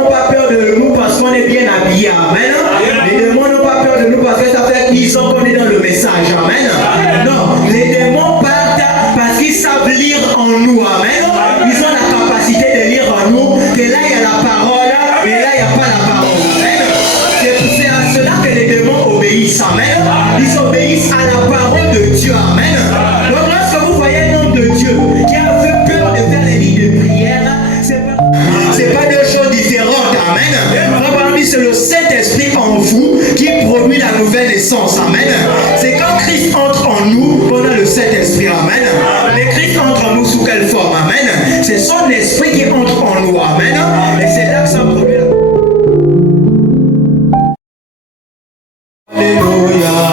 n'ont pas peur de nous parce qu'on est bien habillé. Amen. Les démons n'ont pas peur de nous parce que ça fait qu'ils sont qu'on est dans le message. Amen. Non, les démons partent parce qu'ils savent lire en nous. Amen. Ils ont la capacité de lire en nous. Que là, il y a la parole et là, il n'y a pas la parole. Amen. C'est à cela que les démons obéissent. Amen. Ils obéissent à la parole de Dieu. Amen. Donc lorsque vous voyez un homme de Dieu qui a fait peur de faire les lignes de prière, c'est pas deux choses différentes. Amen. C'est le Saint-Esprit en vous qui produit la nouvelle naissance. Amen. C'est quand Christ entre en nous qu'on a le Saint-Esprit. Amen. Mais Christ entre en nous sous quelle forme? Amen. C'est son esprit qui entre en nous. Amen. Et c'est là que ça produit la... Alléluia.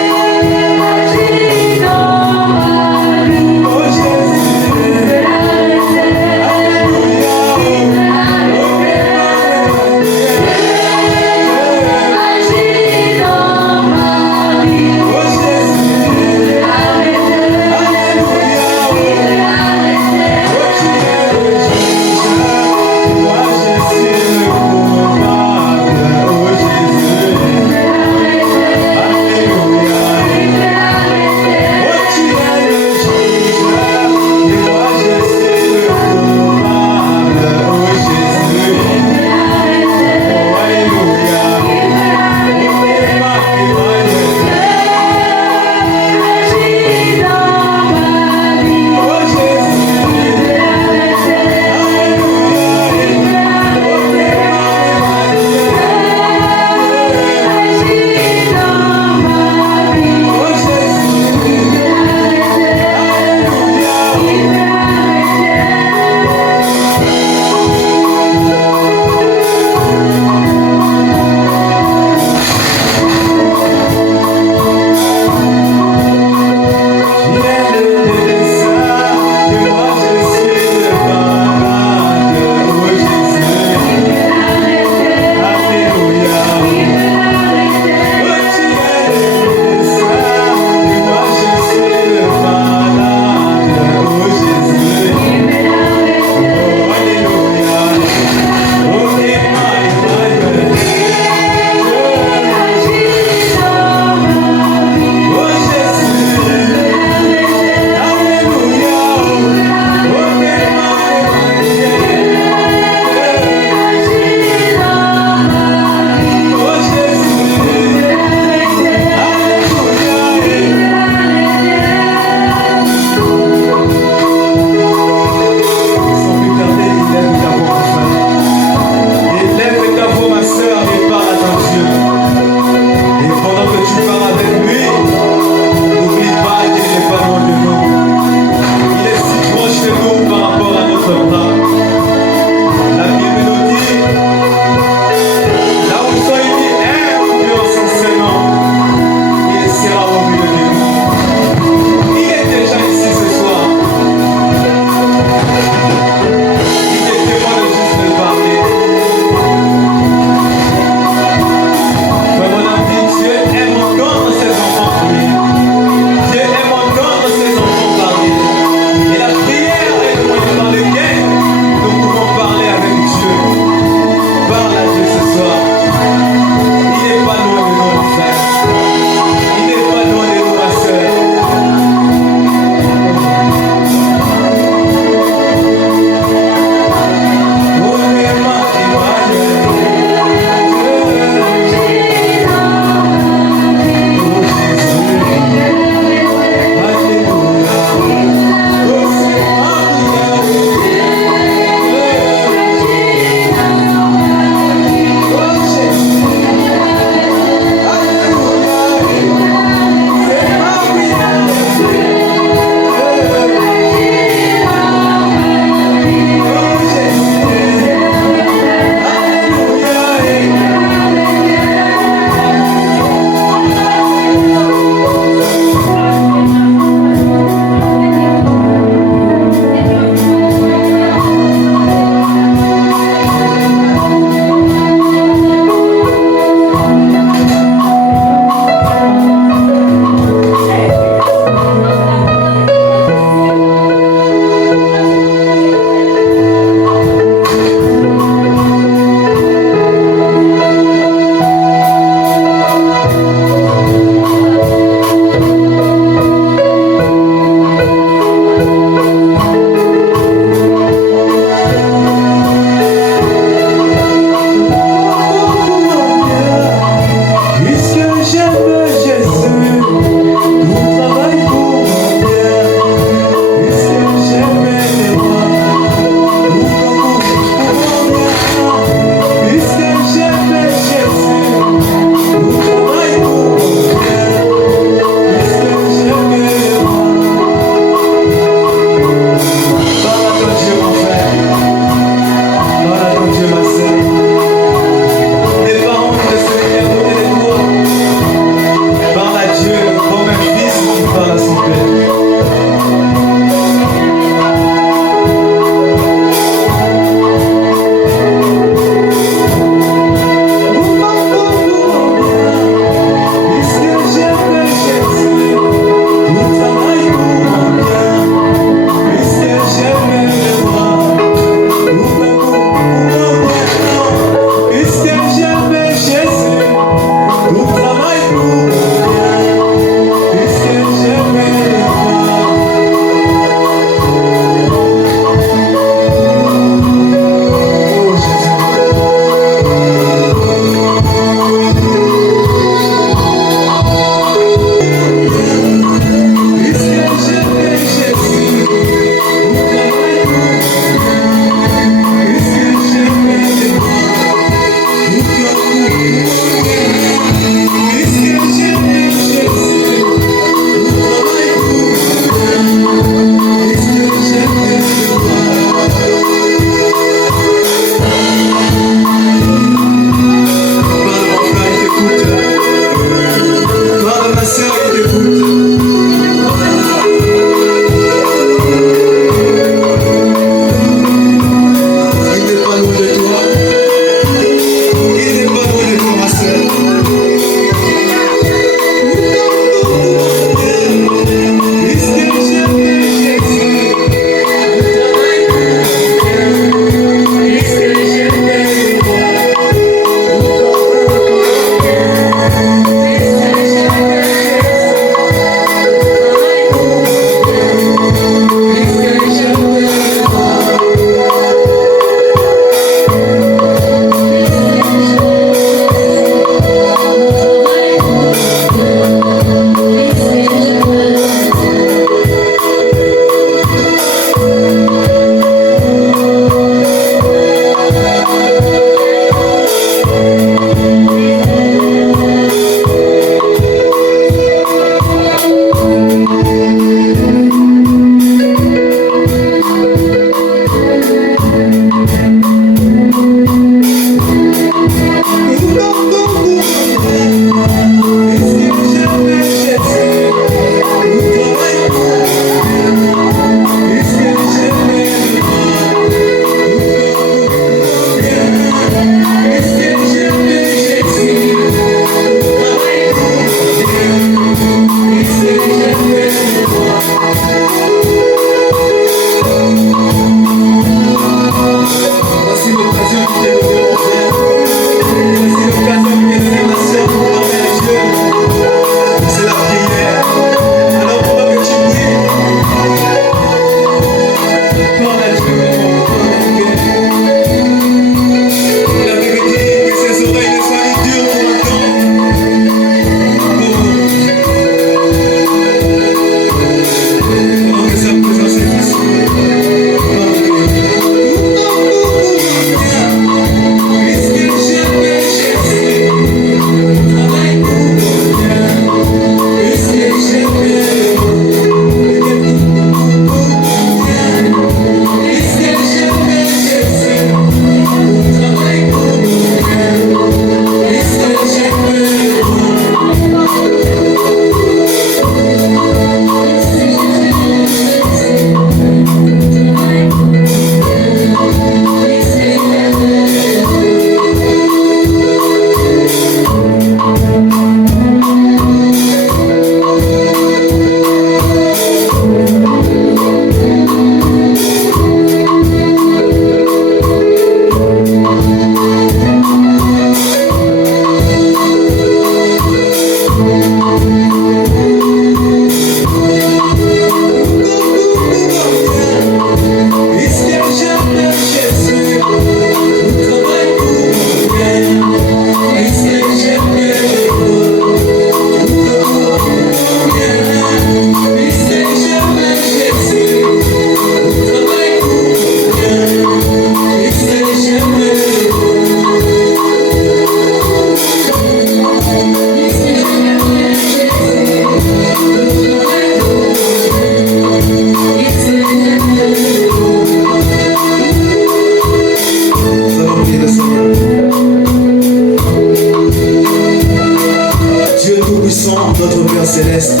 bénissons notre Père Céleste.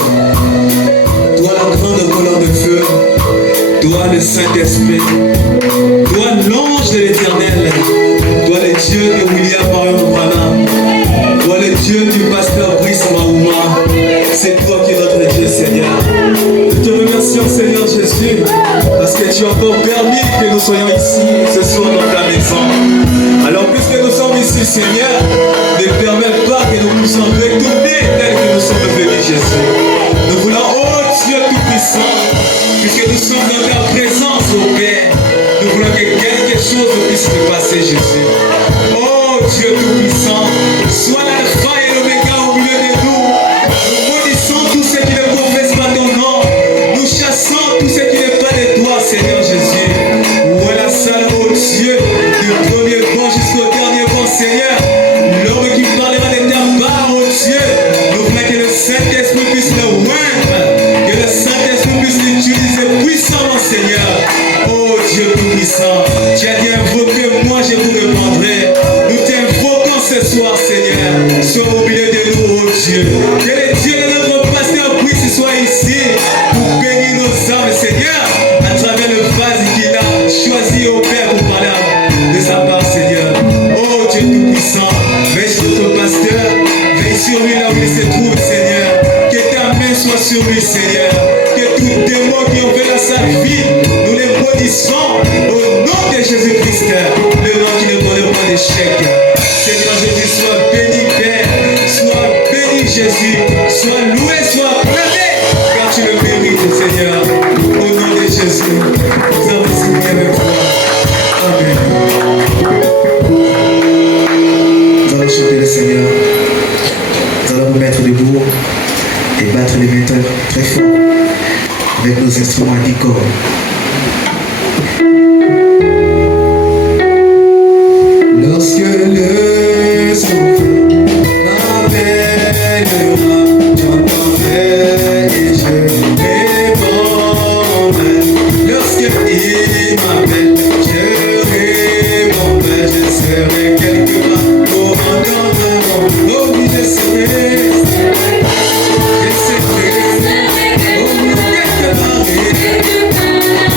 Toi la grande colonne de feu, toi le Saint-Esprit, toi l'ange de l'Éternel, toi le Dieu de William Marion Branham, toi le Dieu du pasteur Brice Mahouma. C'est toi qui es notre Dieu, Seigneur. Nous te remercions, Seigneur Jésus, parce que tu as encore permis que nous soyons ici ce soir dans ta maison. Alors puisque nous sommes ici, Seigneur, ne permets pas que nous puissions retourner tel que nous sommes venus, Jésus. Nous voulons, oh Dieu Tout-Puissant, puisque nous sommes dans ta présence, oh Père, nous voulons que quelque chose puisse se passer, Jésus. Oh Dieu Tout-Puissant, sois l'alpha et l'oméga au milieu de nous. Nous maudissons tous ceux qui ne professent pas ton nom. Nous chassons tous ceux qui n'est pas de toi, Seigneur Jésus. Où est la salle, oh Dieu, du premier bon jusqu'au dernier bon, Seigneur. L'homme qui parlera de ta part, oh Dieu. Nous voulons que le Saint-Esprit puisse le oindre. Que le Saint-Esprit puisse l'utiliser puissamment, Seigneur. Oh Dieu Tout-Puissant, tu as dit invoquez-moi, je vous répondrai. Nous t'invoquons ce soir, Seigneur. Sois au milieu de nous, oh Dieu. Que le Dieu de notre pasteur puisse soit ici pour bénir nos âmes, Seigneur, à travers le vase qu'il a choisi au Père pour parler de sa part, Seigneur. Oh Dieu Tout-Puissant, veille sur notre pasteur, veille sur lui là où il se trouve, Seigneur. Que ta main soit sur lui, Seigneur. Que tout démon qui ont fait à sa vie, nous les maudissons au nom de Jésus-Christ, le nom qui ne connaît pas d'échec. Seigneur Jésus, sois béni, Père, sois béni, Jésus, sois loué, sois acclamé, car tu le mérites, Seigneur. Au nom de Jésus, nous avons signé avec toi. Amen. Nous allons chanter le Seigneur. Nous allons nous mettre debout et battre les métaux très fort avec nos instruments à 10 cordes. Lorsque le souffle m'appellera, j'entendrai et je répondrai. Lorsque il m'appelle, je répondrai. Je serai quelque part pour entendre mon oui, je serai. Je serai au milieu quelque part.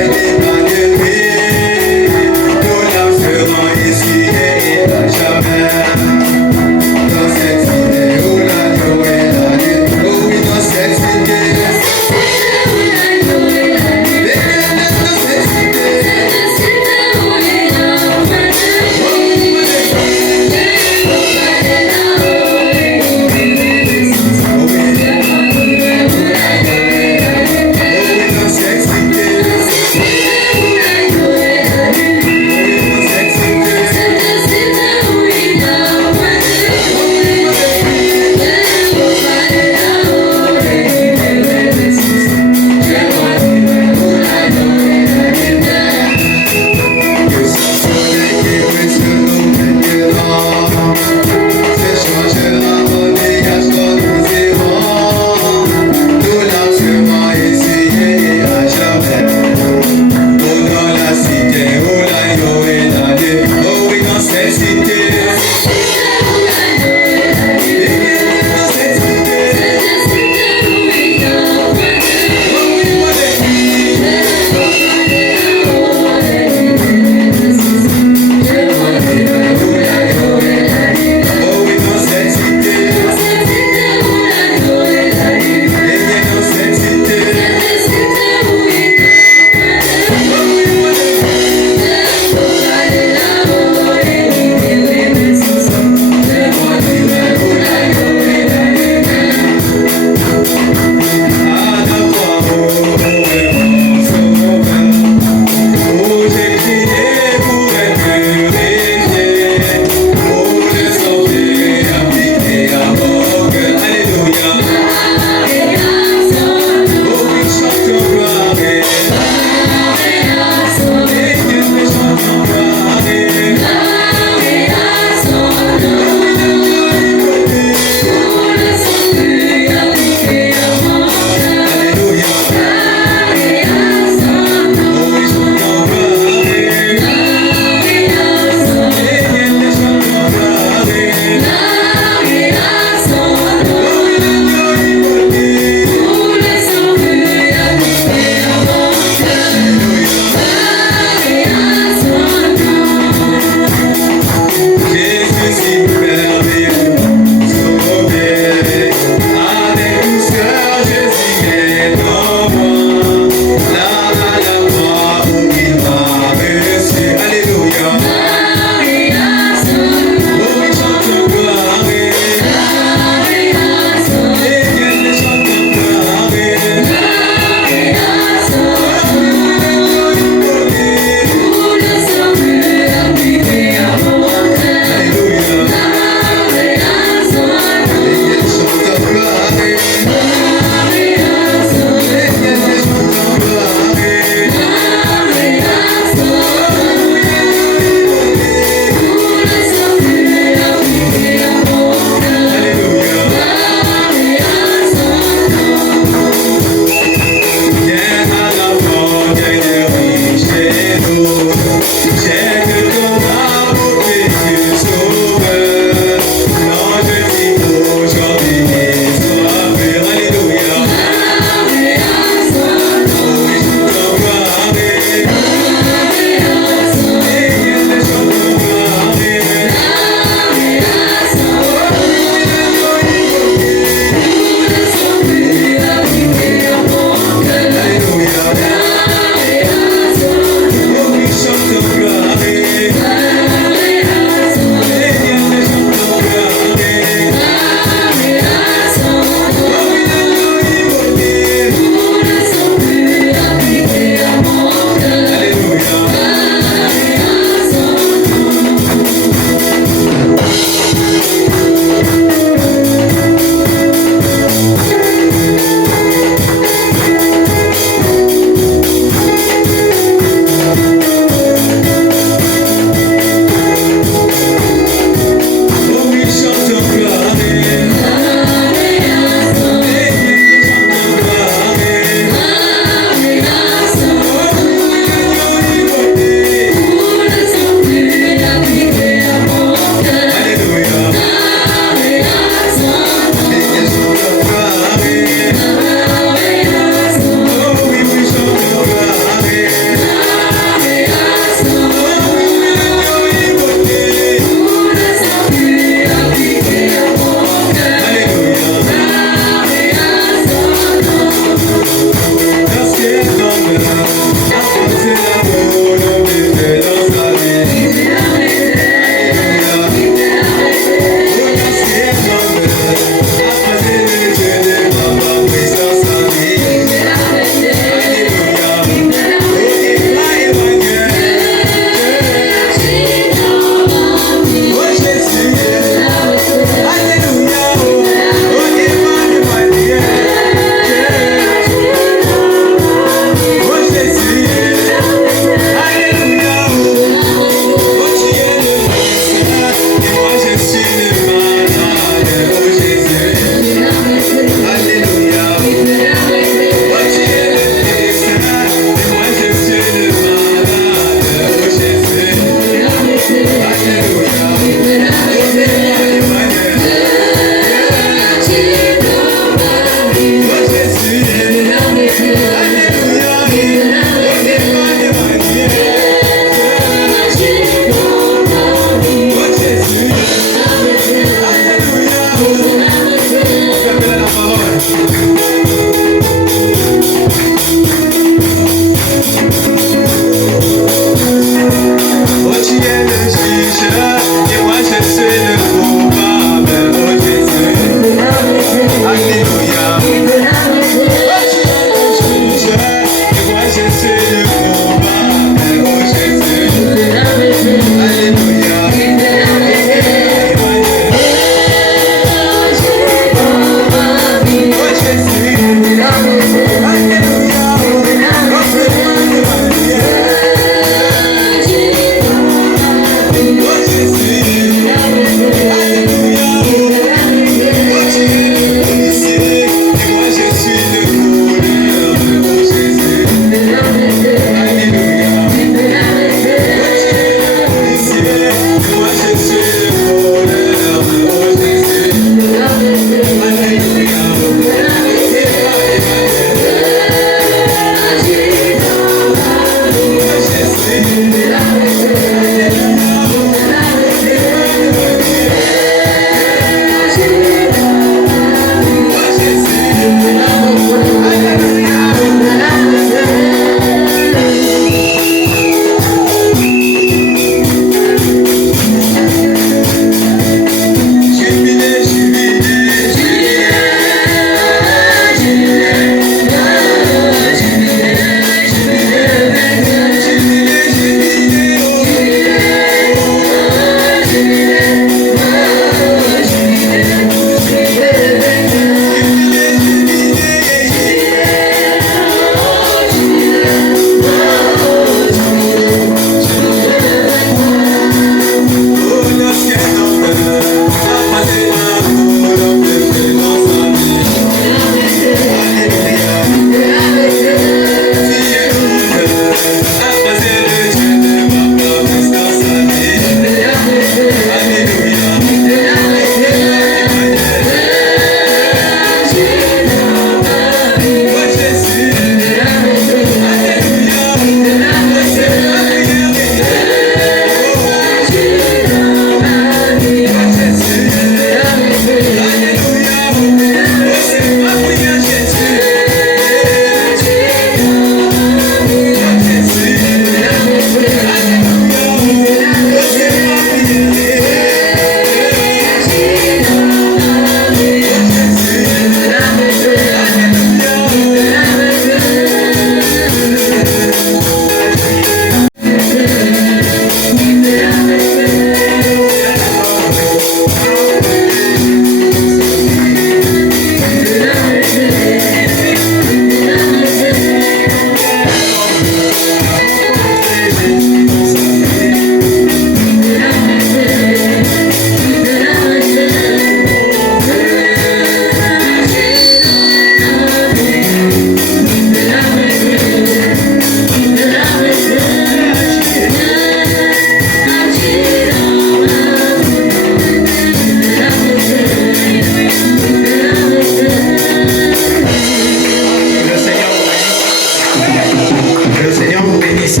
bénisse.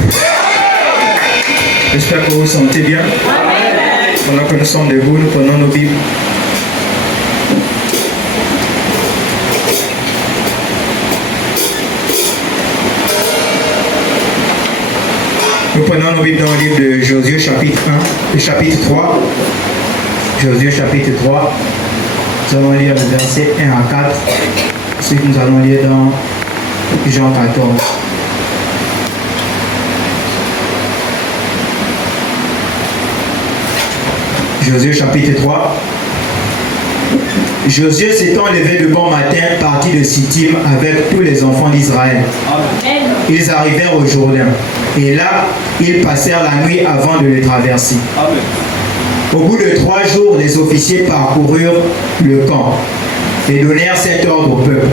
J'espère que vous vous sentez bien. Pendant que nous sommes debout, nous prenons nos Bibles. Nous prenons nos Bibles dans le livre de Josué chapitre 1, chapitre 3. Josué chapitre 3. Nous allons lire le verset 1 à 4. Ensuite, nous allons lire dans Jean 14. Josué chapitre 3. Josué s'étant levé de bon matin, partit de Sittim avec tous les enfants d'Israël. Ils arrivèrent au Jourdain. Et là, ils passèrent la nuit avant de le traverser. Amen. Au bout de 3 jours, les officiers parcoururent le camp et donnèrent cet ordre au peuple.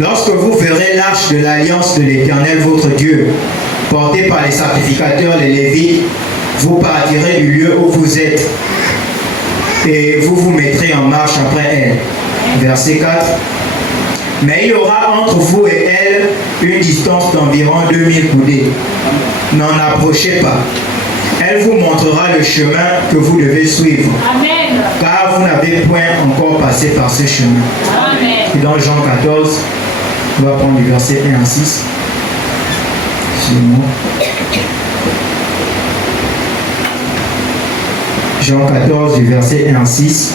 Lorsque vous verrez l'arche de l'alliance de l'Éternel votre Dieu, portée par les sacrificateurs, les Lévites, vous partirez du lieu où vous êtes et vous vous mettrez en marche après elle. Verset 4. Mais il y aura entre vous et elle une distance d'environ 2000 coudées. N'en approchez pas. Elle vous montrera le chemin que vous devez suivre. Amen. Car vous n'avez point encore passé par ce chemin. Amen. Et dans Jean 14, on va prendre du verset 1 à 6. Excusez-moi. Jean 14, du verset 1 à 6.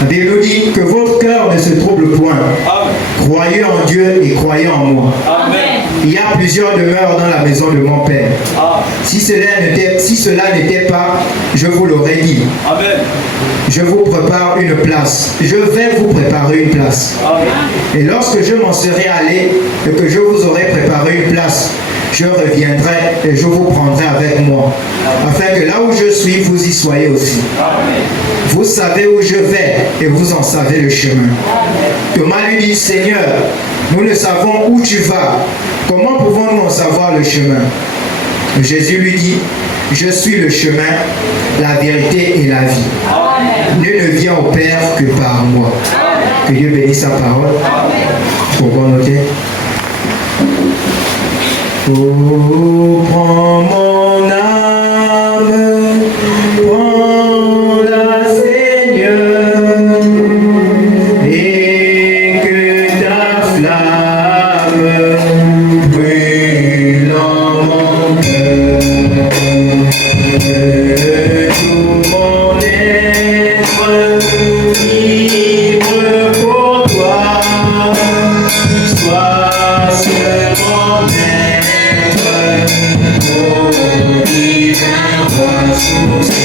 La Bible nous dit que votre cœur ne se trouble point. Amen. Croyez en Dieu et croyez en moi. Amen. Il y a plusieurs demeures dans la maison de mon Père. Amen. Si cela n'était pas, je vous l'aurais dit. Amen. Je vous prépare une place. Je vais vous préparer une place. Amen. Et lorsque je m'en serai allé et que je vous aurai préparé une place, je reviendrai et je vous prendrai avec moi, afin que là où je suis, vous y soyez aussi. Amen. Vous savez où je vais et vous en savez le chemin. Thomas lui dit, Seigneur, nous ne savons où tu vas. Comment pouvons-nous en savoir le chemin? Jésus lui dit, je suis le chemin, la vérité et la vie. Amen. Nul ne vient au Père que par moi. Amen. Que Dieu bénisse sa parole. Pour bon noter. Oh, prends mon âme, prends-la, Seigneur, et que ta flamme brûle en mon cœur. Que tout mon être libre pour toi soit seulement maître, ô divin roi sourcé.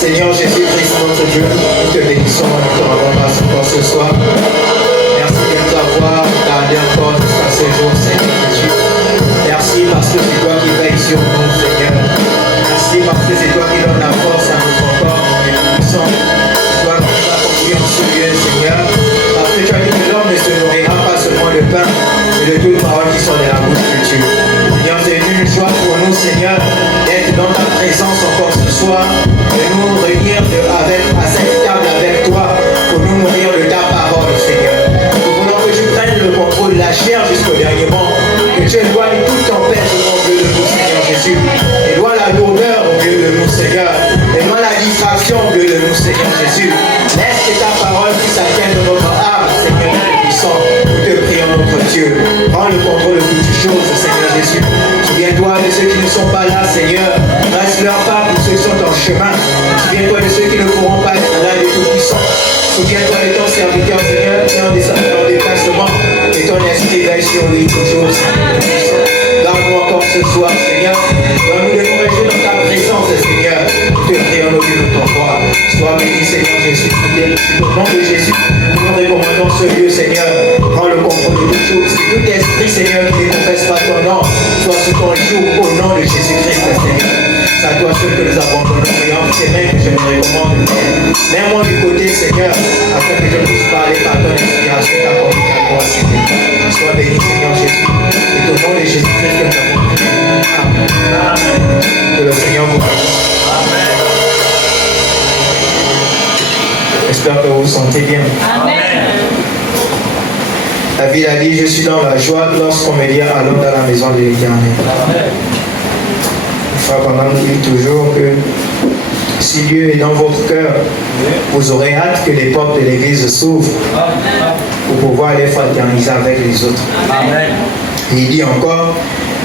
Seigneur Jésus-Christ, notre Dieu, nous te bénissons, nous te rendons grâce encore ce soir. Merci de nous avoir gardé encore jusqu'à ce jour, Seigneur Jésus. Merci parce que c'est toi qui veilles sur nous, Seigneur. Merci parce que c'est toi qui donne la force à notre corps, mon puissant. C'est toi qui nous as conduits en ce lieu, Seigneur. Parce que tu as dit que l'homme ne se nourrira pas seulement de pain, mais de toute parole qui sort de la bouche de Dieu. Seigneur, c'est une joie pour nous, Seigneur, d'être dans ta présence encore ce soir, de nous réunir à cette table avec toi, pour nous nourrir de ta parole, Seigneur. Nous voulons que tu prennes le contrôle de la chair jusqu'au dernier moment, que tu éloignes toute tempête au milieu de nous, Seigneur Jésus. Éloigne la lourdeur au milieu de nous, Seigneur. Éloigne la distraction au milieu de nous, Seigneur Jésus. Laisse que ta parole puisse atteindre notre âme, Seigneur puissant. Nous te prions, notre Dieu. Prends le contrôle de toutes choses, Seigneur Jésus. Souviens-toi de ceux qui ne sont pas là, Seigneur. Reste-leur pas pour ceux qui sont en chemin. Souviens-toi de ceux qui ne pourront pas être là, de tout-puissant. Souviens-toi de ton serviteur, Seigneur, qui est en déplacement. Et ton esprit veille sur lui toujours, Seigneur. Garde-nous encore ce soir, Seigneur. Nous devons rester dans ta présence, Seigneur. Te prions au nom de ton roi. Sois béni, Seigneur Jésus. Au nom de Jésus, nous nous recommandons ce lieu, Seigneur. Prends le contrôle de toutes choses. Que tout esprit, Seigneur, qui ne confesse pas ton nom, soit sous ton joug au nom de Jésus-Christ, Seigneur. C'est à toi seul que nous abandonnons. Et en tes mains que je me recommande. Mets-moi du côté, Seigneur, afin que je puisse parler par ton inspiration, ta conduite à toi, Seigneur. Sois béni, Seigneur Jésus. Et au nom de Jésus-Christ que nous avons prié. Amen. Que le Seigneur vous bénisse. Amen. J'espère que vous vous sentez bien. Amen. David a dit, je suis dans la joie lorsqu'on me dit allons dans la maison de l'Éternel. Il faut quand même dire toujours que si Dieu est dans votre cœur, vous aurez hâte que les portes de l'église s'ouvrent pour pouvoir aller fraterniser avec les autres. Amen. Et il dit encore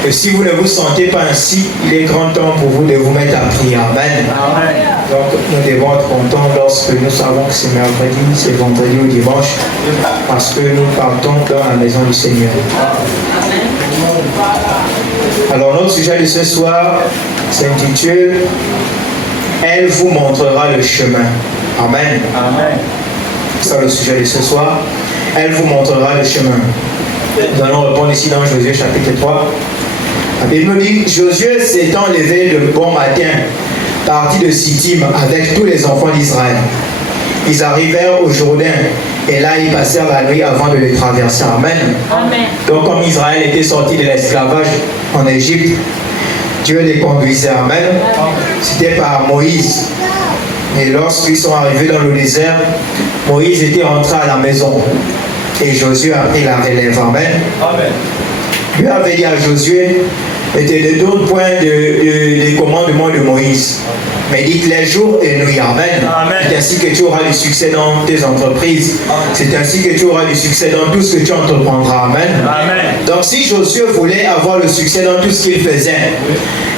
que si vous ne vous sentez pas ainsi, il est grand temps pour vous de vous mettre à prier. Amen. Amen. Donc nous devons être contents lorsque nous savons que c'est mercredi, c'est vendredi ou dimanche, parce que nous partons dans la maison du Seigneur. Alors notre sujet de ce soir s'intitule « Elle vous montrera le chemin ». Amen. Amen. C'est le sujet de ce soir. « Elle vous montrera le chemin ». Nous allons répondre ici dans Josué chapitre 3. La Bible nous dit, Josué s'étant levé de bon matin, partit de Sittim avec tous les enfants d'Israël. Ils arrivèrent au Jourdain et là ils passèrent la nuit avant de le traverser. Amen. Amen. Donc comme Israël était sorti de l'esclavage en Égypte, Dieu les conduisait. Amen. C'était par Moïse. Et lorsqu'ils sont arrivés dans le désert, Moïse était rentré à la maison. Et Josué a pris la relève. Amen. Amen. Dieu avait dit à Josué, ne te donne point des commandements de Moïse, mais dites-les jour et nuit. Amen. Amen. C'est ainsi que tu auras du succès dans tes entreprises. C'est ainsi que tu auras du succès dans tout ce que tu entreprendras. Amen. Amen. Donc si Josué voulait avoir le succès dans tout ce qu'il faisait,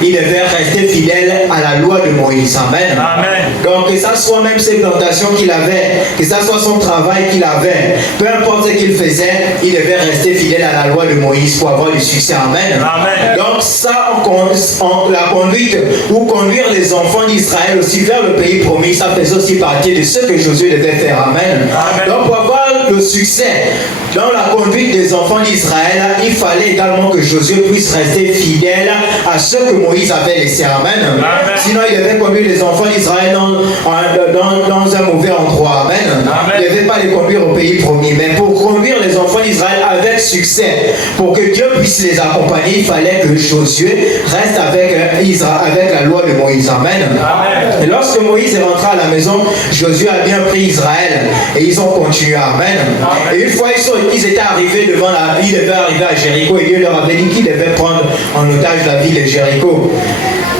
il devait rester fidèle à la loi de Moïse. Amen. Amen. Donc que ça soit même ses plantations qu'il avait, que ça soit son travail qu'il avait, peu importe ce qu'il faisait, il devait rester fidèle à la loi de Moïse pour avoir du succès. Amen. Amen. Donc ça, la conduite ou conduire les enfants d'Israël aussi vers le pays promis, ça faisait aussi partie de ce que Josué devait faire. Amen. Amen. Donc pour avoir le succès dans la conduite des enfants d'Israël, il fallait également que Josué puisse rester fidèle à ce que Moïse avait laissé. Amen. Amen. Sinon il devait conduire les enfants d'Israël dans un mauvais endroit. Amen. Amen. Il ne devait pas les conduire au pays promis. Mais pour conduire les enfants d'Israël avec succès, pour que Dieu puisse les accompagner, il fallait que Josué reste avec la loi de Moïse. Amen. Amen. Et lorsque Moïse est rentré à la maison, Josué a bien pris Israël et ils ont continué. Amen. Amen. Et une fois ils étaient arrivés ils devaient arriver à Jéricho et Dieu leur avait dit qu'ils devaient prendre en otage la ville de Jéricho.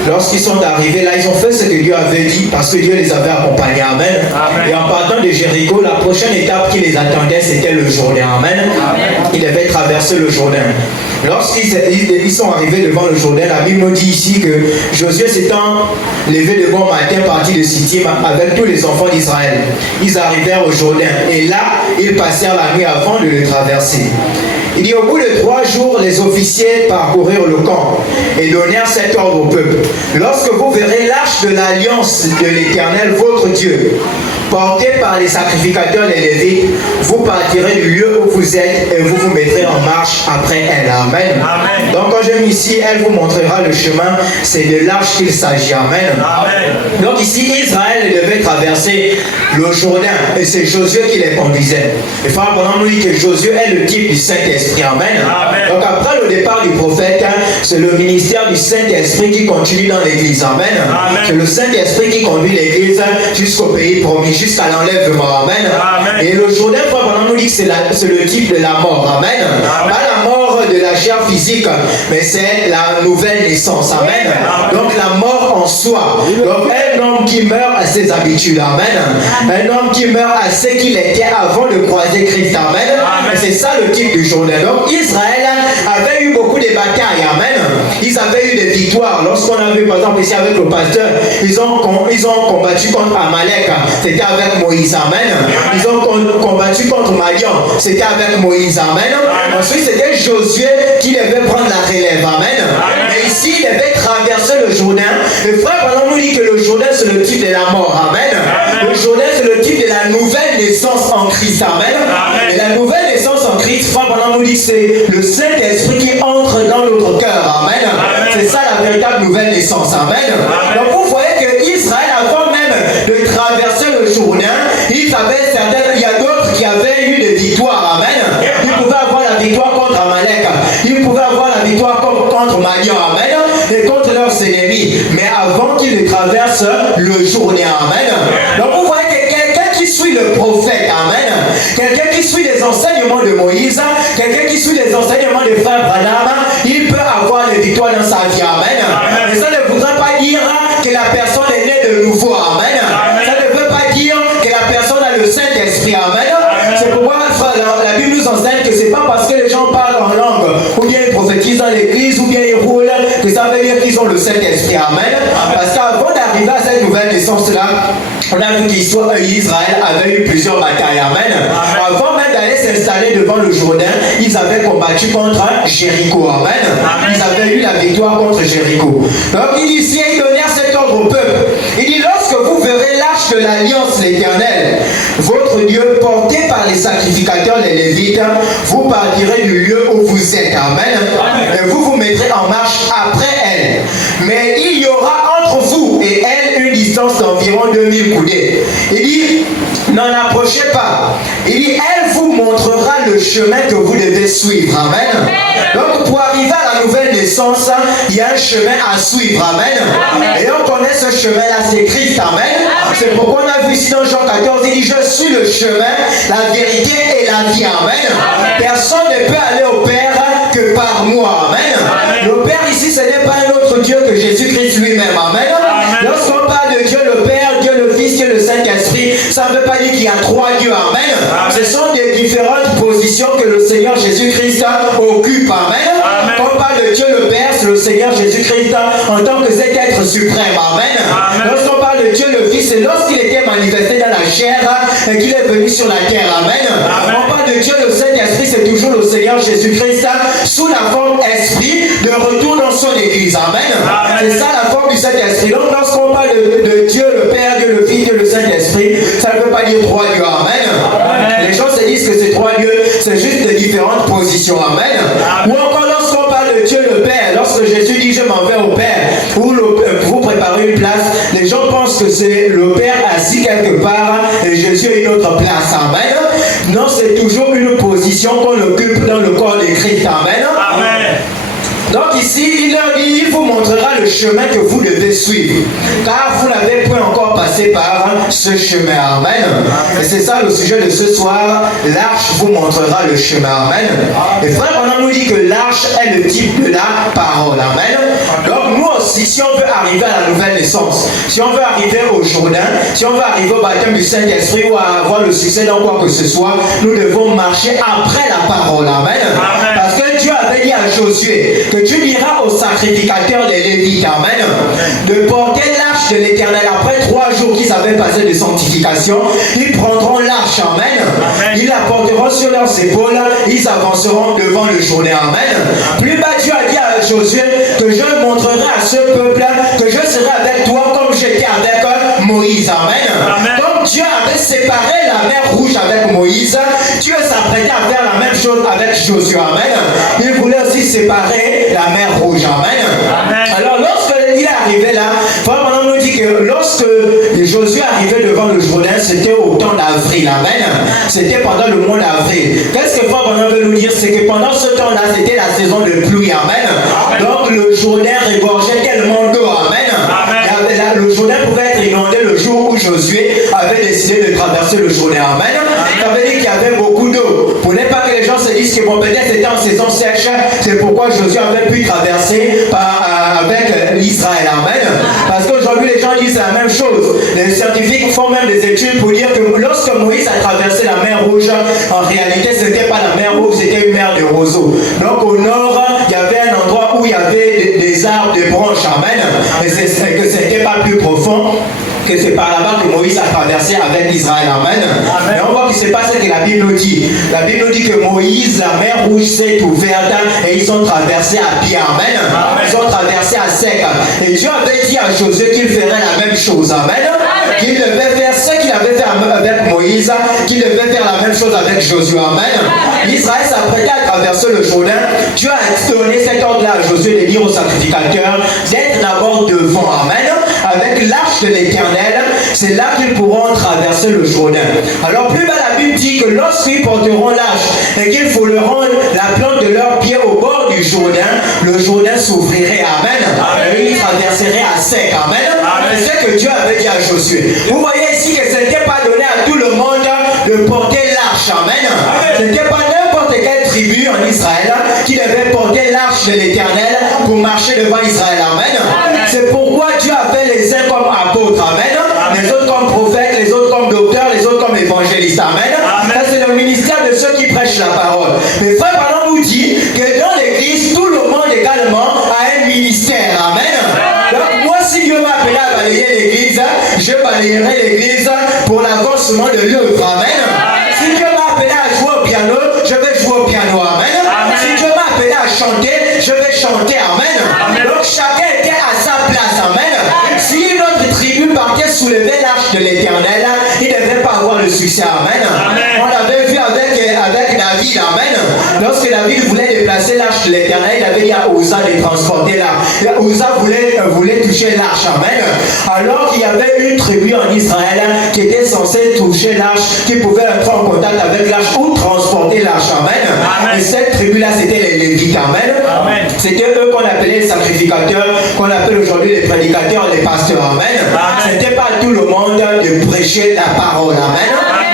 Lorsqu'ils sont arrivés là, ils ont fait ce que Dieu avait dit parce que Dieu les avait accompagnés. Amen. Amen. Et en partant de Jéricho, la prochaine étape qui les attendait, c'était le Jourdain. Amen. Amen. Ils devaient traverser le Jourdain. Lorsqu'ils sont arrivés devant le Jourdain, la Bible nous dit ici que Josué s'étant levé de bon matin, parti de Sittim avec tous les enfants d'Israël. Ils arrivèrent au Jourdain et là, ils passèrent la nuit avant de le traverser. Il dit, au bout de 3 jours, les officiers parcoururent le camp et donnèrent cet ordre au peuple. Lorsque vous verrez l'arche de l'alliance de l'Éternel, votre Dieu, portée par les sacrificateurs les Lévites, vous partirez du lieu où vous êtes et vous vous mettrez en marche après elle. Amen. Amen. Donc quand je mis ici, elle vous montrera le chemin. C'est de l'arche qu'il s'agit. Amen. Amen. Donc ici, Israël devait traverser le Jourdain et c'est Josué qui les conduisait. Et frère, pendant nous dit que Josué est le type du Saint-Esprit. Amen. Amen. Donc après le départ du prophète, c'est le ministère du Saint-Esprit qui continue dans l'église. Amen. Amen. C'est le Saint-Esprit qui conduit l'église jusqu'au pays promis, jusqu'à l'enlèvement. Amen. Amen. Et le Jourdain, frère, pendant nous dit que c'est le type de la mort. Amen. Amen. Pas la mort de la chair physique, mais c'est la nouvelle naissance. Amen. Amen. Donc la mort en soi. Donc un homme qui meurt à ses habitudes. Amen. Amen. Un homme qui meurt à ce qu'il était avant de croiser Christ. Amen. Amen. C'est ça le type du Jourdain. Donc Israël avait eu beaucoup de batailles. Amen. Ils avaient eu des victoires. Lorsqu'on a vu par exemple ici avec le pasteur, ils ont combattu contre Amalek. C'était avec Moïse. Amen. Ils ont combattu contre Madian. C'était avec Moïse. Amen. Ensuite c'était Josué qui devait prendre la relève. Amen. Mais ici il devait traverser le Jourdain. Et frère, pendant nous dit que le Jourdain c'est le type de la mort. Amen. Le Jourdain c'est le type de la nouvelle naissance en Christ. Amen. Et la nouvelle naissance en Christ, frère, pendant nous dit que c'est le Saint-Esprit qui entre dans notre cœur. Amen. C'est ça la véritable nouvelle naissance. Amen. Donc vous voyez que Israël, avant même de traverser le Jourdain, il y a d'autres qui avaient eu des victoires. Amen. Ils pouvaient avoir la victoire contre Amalek. Ils pouvaient avoir la victoire contre Madian. Amen. Et contre leurs ennemis. Mais avant qu'ils ne traversent le Jourdain. Amen. Donc vous voyez que quelqu'un qui suit le prophète. Amen. Quelqu'un qui suit les enseignements de Moïse. Quelqu'un qui suit les enseignements de frère Branham. Il peut avoir les victoires dans sa vie. Amen. Mais ça ne voudrait pas dire que la personne est née de nouveau. Amen. Ça ne veut pas dire que la personne a le Saint-Esprit. Amen. C'est pourquoi la Bible nous enseigne que c'est pas parce que les gens parlent en langue, ou bien ils prophétisent dans l'église, ou bien ils roulent, que ça veut dire qu'ils ont le Saint-Esprit. Amen. Parce qu'avant d'arriver à cette nouvelle naissance-là, on a vu qu'Israël avait eu plusieurs batailles. Amen. Avant même d'aller s'installer devant le Jourdain, ils avaient combattu contre Jéricho. Amen. Ils avaient eu la victoire contre Jéricho. Donc il dit ici, il donnait cet ordre au peuple. Il dit, lorsque vous verrez l'arche de l'alliance l'Éternel, votre Dieu, porté par les sacrificateurs, les Lévites, vous partirez du lieu où vous êtes. Amen. Et vous vous mettrez en marche après elle. Mais il y aura entre vous et elle une distance d'environ 2000 coudées. Il dit, n'en approchez pas. Il dit, elle vous montrera le chemin que vous devez suivre. Amen. Donc pour arriver à la nouvelle naissance, il y a un chemin à suivre. Amen. Et on connaît ce chemin-là, c'est Christ. Amen. C'est pourquoi on a vu ici dans Jean 14, il dit, je suis le chemin, la vérité et la vie. Amen. Personne ne peut aller au Père que par moi. Amen. Le Père ici, ce n'est pas un autre Dieu que Jésus-Christ lui-même. Amen. Lorsqu'on parle de Dieu le Père, Dieu le Fils, Dieu le Saint-Esprit, ça ne veut pas dire qu'il y a 3 dieux. Amen. Ce sont des différentes positions que le Seigneur Jésus-Christ occupe. Amen. Quand on parle de Dieu le Père, c'est le Seigneur Jésus-Christ en tant que cet être suprême. Amen. Lorsqu'on parle de Dieu le Fils, c'est lorsqu'il était manifesté dans la chair et qu'il est venu sur la terre. Amen. On parle de Dieu le Saint-Esprit, c'est toujours le Seigneur Jésus-Christ sous la forme esprit de retour dans son église. Amen. C'est ça la forme du Saint-Esprit. Donc lorsqu'on parle de Dieu le Père, Dieu le Fils, Dieu le Saint-Esprit, ça ne veut pas dire 3 dieux. Amen. Les gens se disent que ces 3 dieux, c'est juste de différentes positions. Amen. Ou encore lorsqu'on parle de Dieu le Père, lorsque Jésus dit je m'en vais au Père, ou vous préparez une place, les gens pensent que c'est le Père assis quelque part et Jésus a une autre place. Amen. Non, c'est toujours une position qu'on occupe dans le corps de Christ. Amen. Amen. Donc ici, il leur dit, il vous montrera le chemin que vous devez suivre. Car vous n'avez point encore passé par ce chemin. Amen. Et c'est ça le sujet de ce soir. L'arche vous montrera le chemin. Amen. Et frère, on nous dit que l'arche est le type de la parole. Amen. Donc nous aussi, si on veut arriver à la nouvelle naissance, si on veut arriver au Jourdain, si on veut arriver au baptême du Saint-Esprit ou à avoir le succès dans quoi que ce soit, nous devons marcher après la parole. Amen. Parce que Dieu avait dit à Josué que tu diras aux sacrificateurs des Lévites, amen, de porter l'arche l'arche de l'Éternel. Après 3 jours qu'ils avaient passé de sanctification, ils prendront l'arche, amen. Ils la porteront sur leurs épaules, ils avanceront devant le Jourdain, amen. Plus bas, Dieu a dit à Josué que je montrerai à ce peuple que je serai avec toi comme j'étais avec Moïse, amen. Donc Dieu avait séparé la mer rouge avec Moïse, Dieu s'apprêtait à faire la même chose avec Josué, amen. Il voulait aussi séparer la mer rouge, amen. Alors lorsqu'il est arrivé là, Frère Branham nous dit que lorsque Josué arrivait devant le Jourdain, c'était au temps d'avril, amen. C'était pendant le mois d'avril. Qu'est-ce que Frère Branham veut nous dire? C'est que pendant ce temps-là, c'était la saison de pluie, amen. Donc le Jourdain regorgeait tellement d'eau, amen. Le Jourdain pouvait être inondé le jour où Josué avait décidé de traverser le Jourdain, amen. Ça veut dire qu'il y avait beaucoup d'eau. Pour ne pas que les gens se disent que bon, peut-être c'était en saison sèche, c'est pourquoi Josué avait pu traverser avec l'Israël, amen. Parce qu'aujourd'hui les gens disent la même chose. Les scientifiques font même des études pour dire que lorsque Moïse a traversé la mer Rouge, en réalité ce n'était pas la mer Rouge, c'était une mer de roseaux. Donc au nord, il y avait un endroit où il y avait des arbres, des branches, amen. Et que ce n'était pas plus profond, que c'est par là-bas que Moïse a traversé avec Israël, amen. Mais on voit que c'est pas ce que la Bible nous dit. La Bible nous dit que Moïse, la mer rouge s'est ouverte et ils ont traversé à pied, amen. Ils ont traversé à sec. Et Dieu avait dit à Josué qu'il ferait la même chose, amen. Qu'il devait faire ce qu'il avait fait avec Moïse, qu'il devait faire la même chose avec Josué, amen. Israël s'apprêtait à traverser le Jourdain. Dieu a donné cet ordre-là à Josué de dire aux sacrificateurs d'être d'abord devant, amen. Avec l'arche de l'Éternel, c'est là qu'ils pourront traverser le Jourdain. Alors plus bas, la Bible dit que lorsqu'ils porteront l'arche et qu'ils fouleront la plante de leurs pieds au bord du Jourdain, le Jourdain s'ouvrirait, amen. Et ils traverseraient à sec, amen. C'est ce que Dieu avait dit à Josué. Vous voyez ici que ce n'était pas donné à tout le monde de porter l'arche, amen. Ce n'était pas n'importe quelle tribu en Israël qui devait porter l'arche de l'Éternel pour marcher devant Israël, amen. C'est pourquoi Dieu a fait les uns comme apôtres, amen. Les autres comme prophètes, les autres comme docteurs, les autres comme évangélistes, amen. Ça c'est le ministère de ceux qui prêchent la parole. Mais Frère Branham nous dit que dans l'église, tout le monde également a un ministère, amen. Donc moi, si Dieu m'a appelé à balayer l'église, je balayerai l'église pour l'avancement de l'œuvre, amen. Si Dieu m'a appelé à jouer au piano, je vais jouer au piano, amen. Si Dieu m'a appelé à chanter, je vais chanter, amen. Donc chacun était à sa place, amen. Si notre tribu partait soulever l'arche de l'Éternel, il ne devait pas avoir le succès, amen. On l'avait vu avec David, amen. Lorsque David voulait déplacer l'arche de l'Éternel, il avait dit à Uza de transporter l'arche. Uza voulait toucher l'arche, amen. Alors qu'il y avait une tribu en Israël qui était censée toucher l'arche, qui pouvait être en contact avec l'arche ou transporter l'arche, amen. Et cette tribu-là, c'était les Lévites, amen. C'était eux qu'on appelait les sacrificateurs, qu'on appelle aujourd'hui les prédicateurs, les pasteurs, amen. C'était pas à tout le monde de prêcher la parole, amen.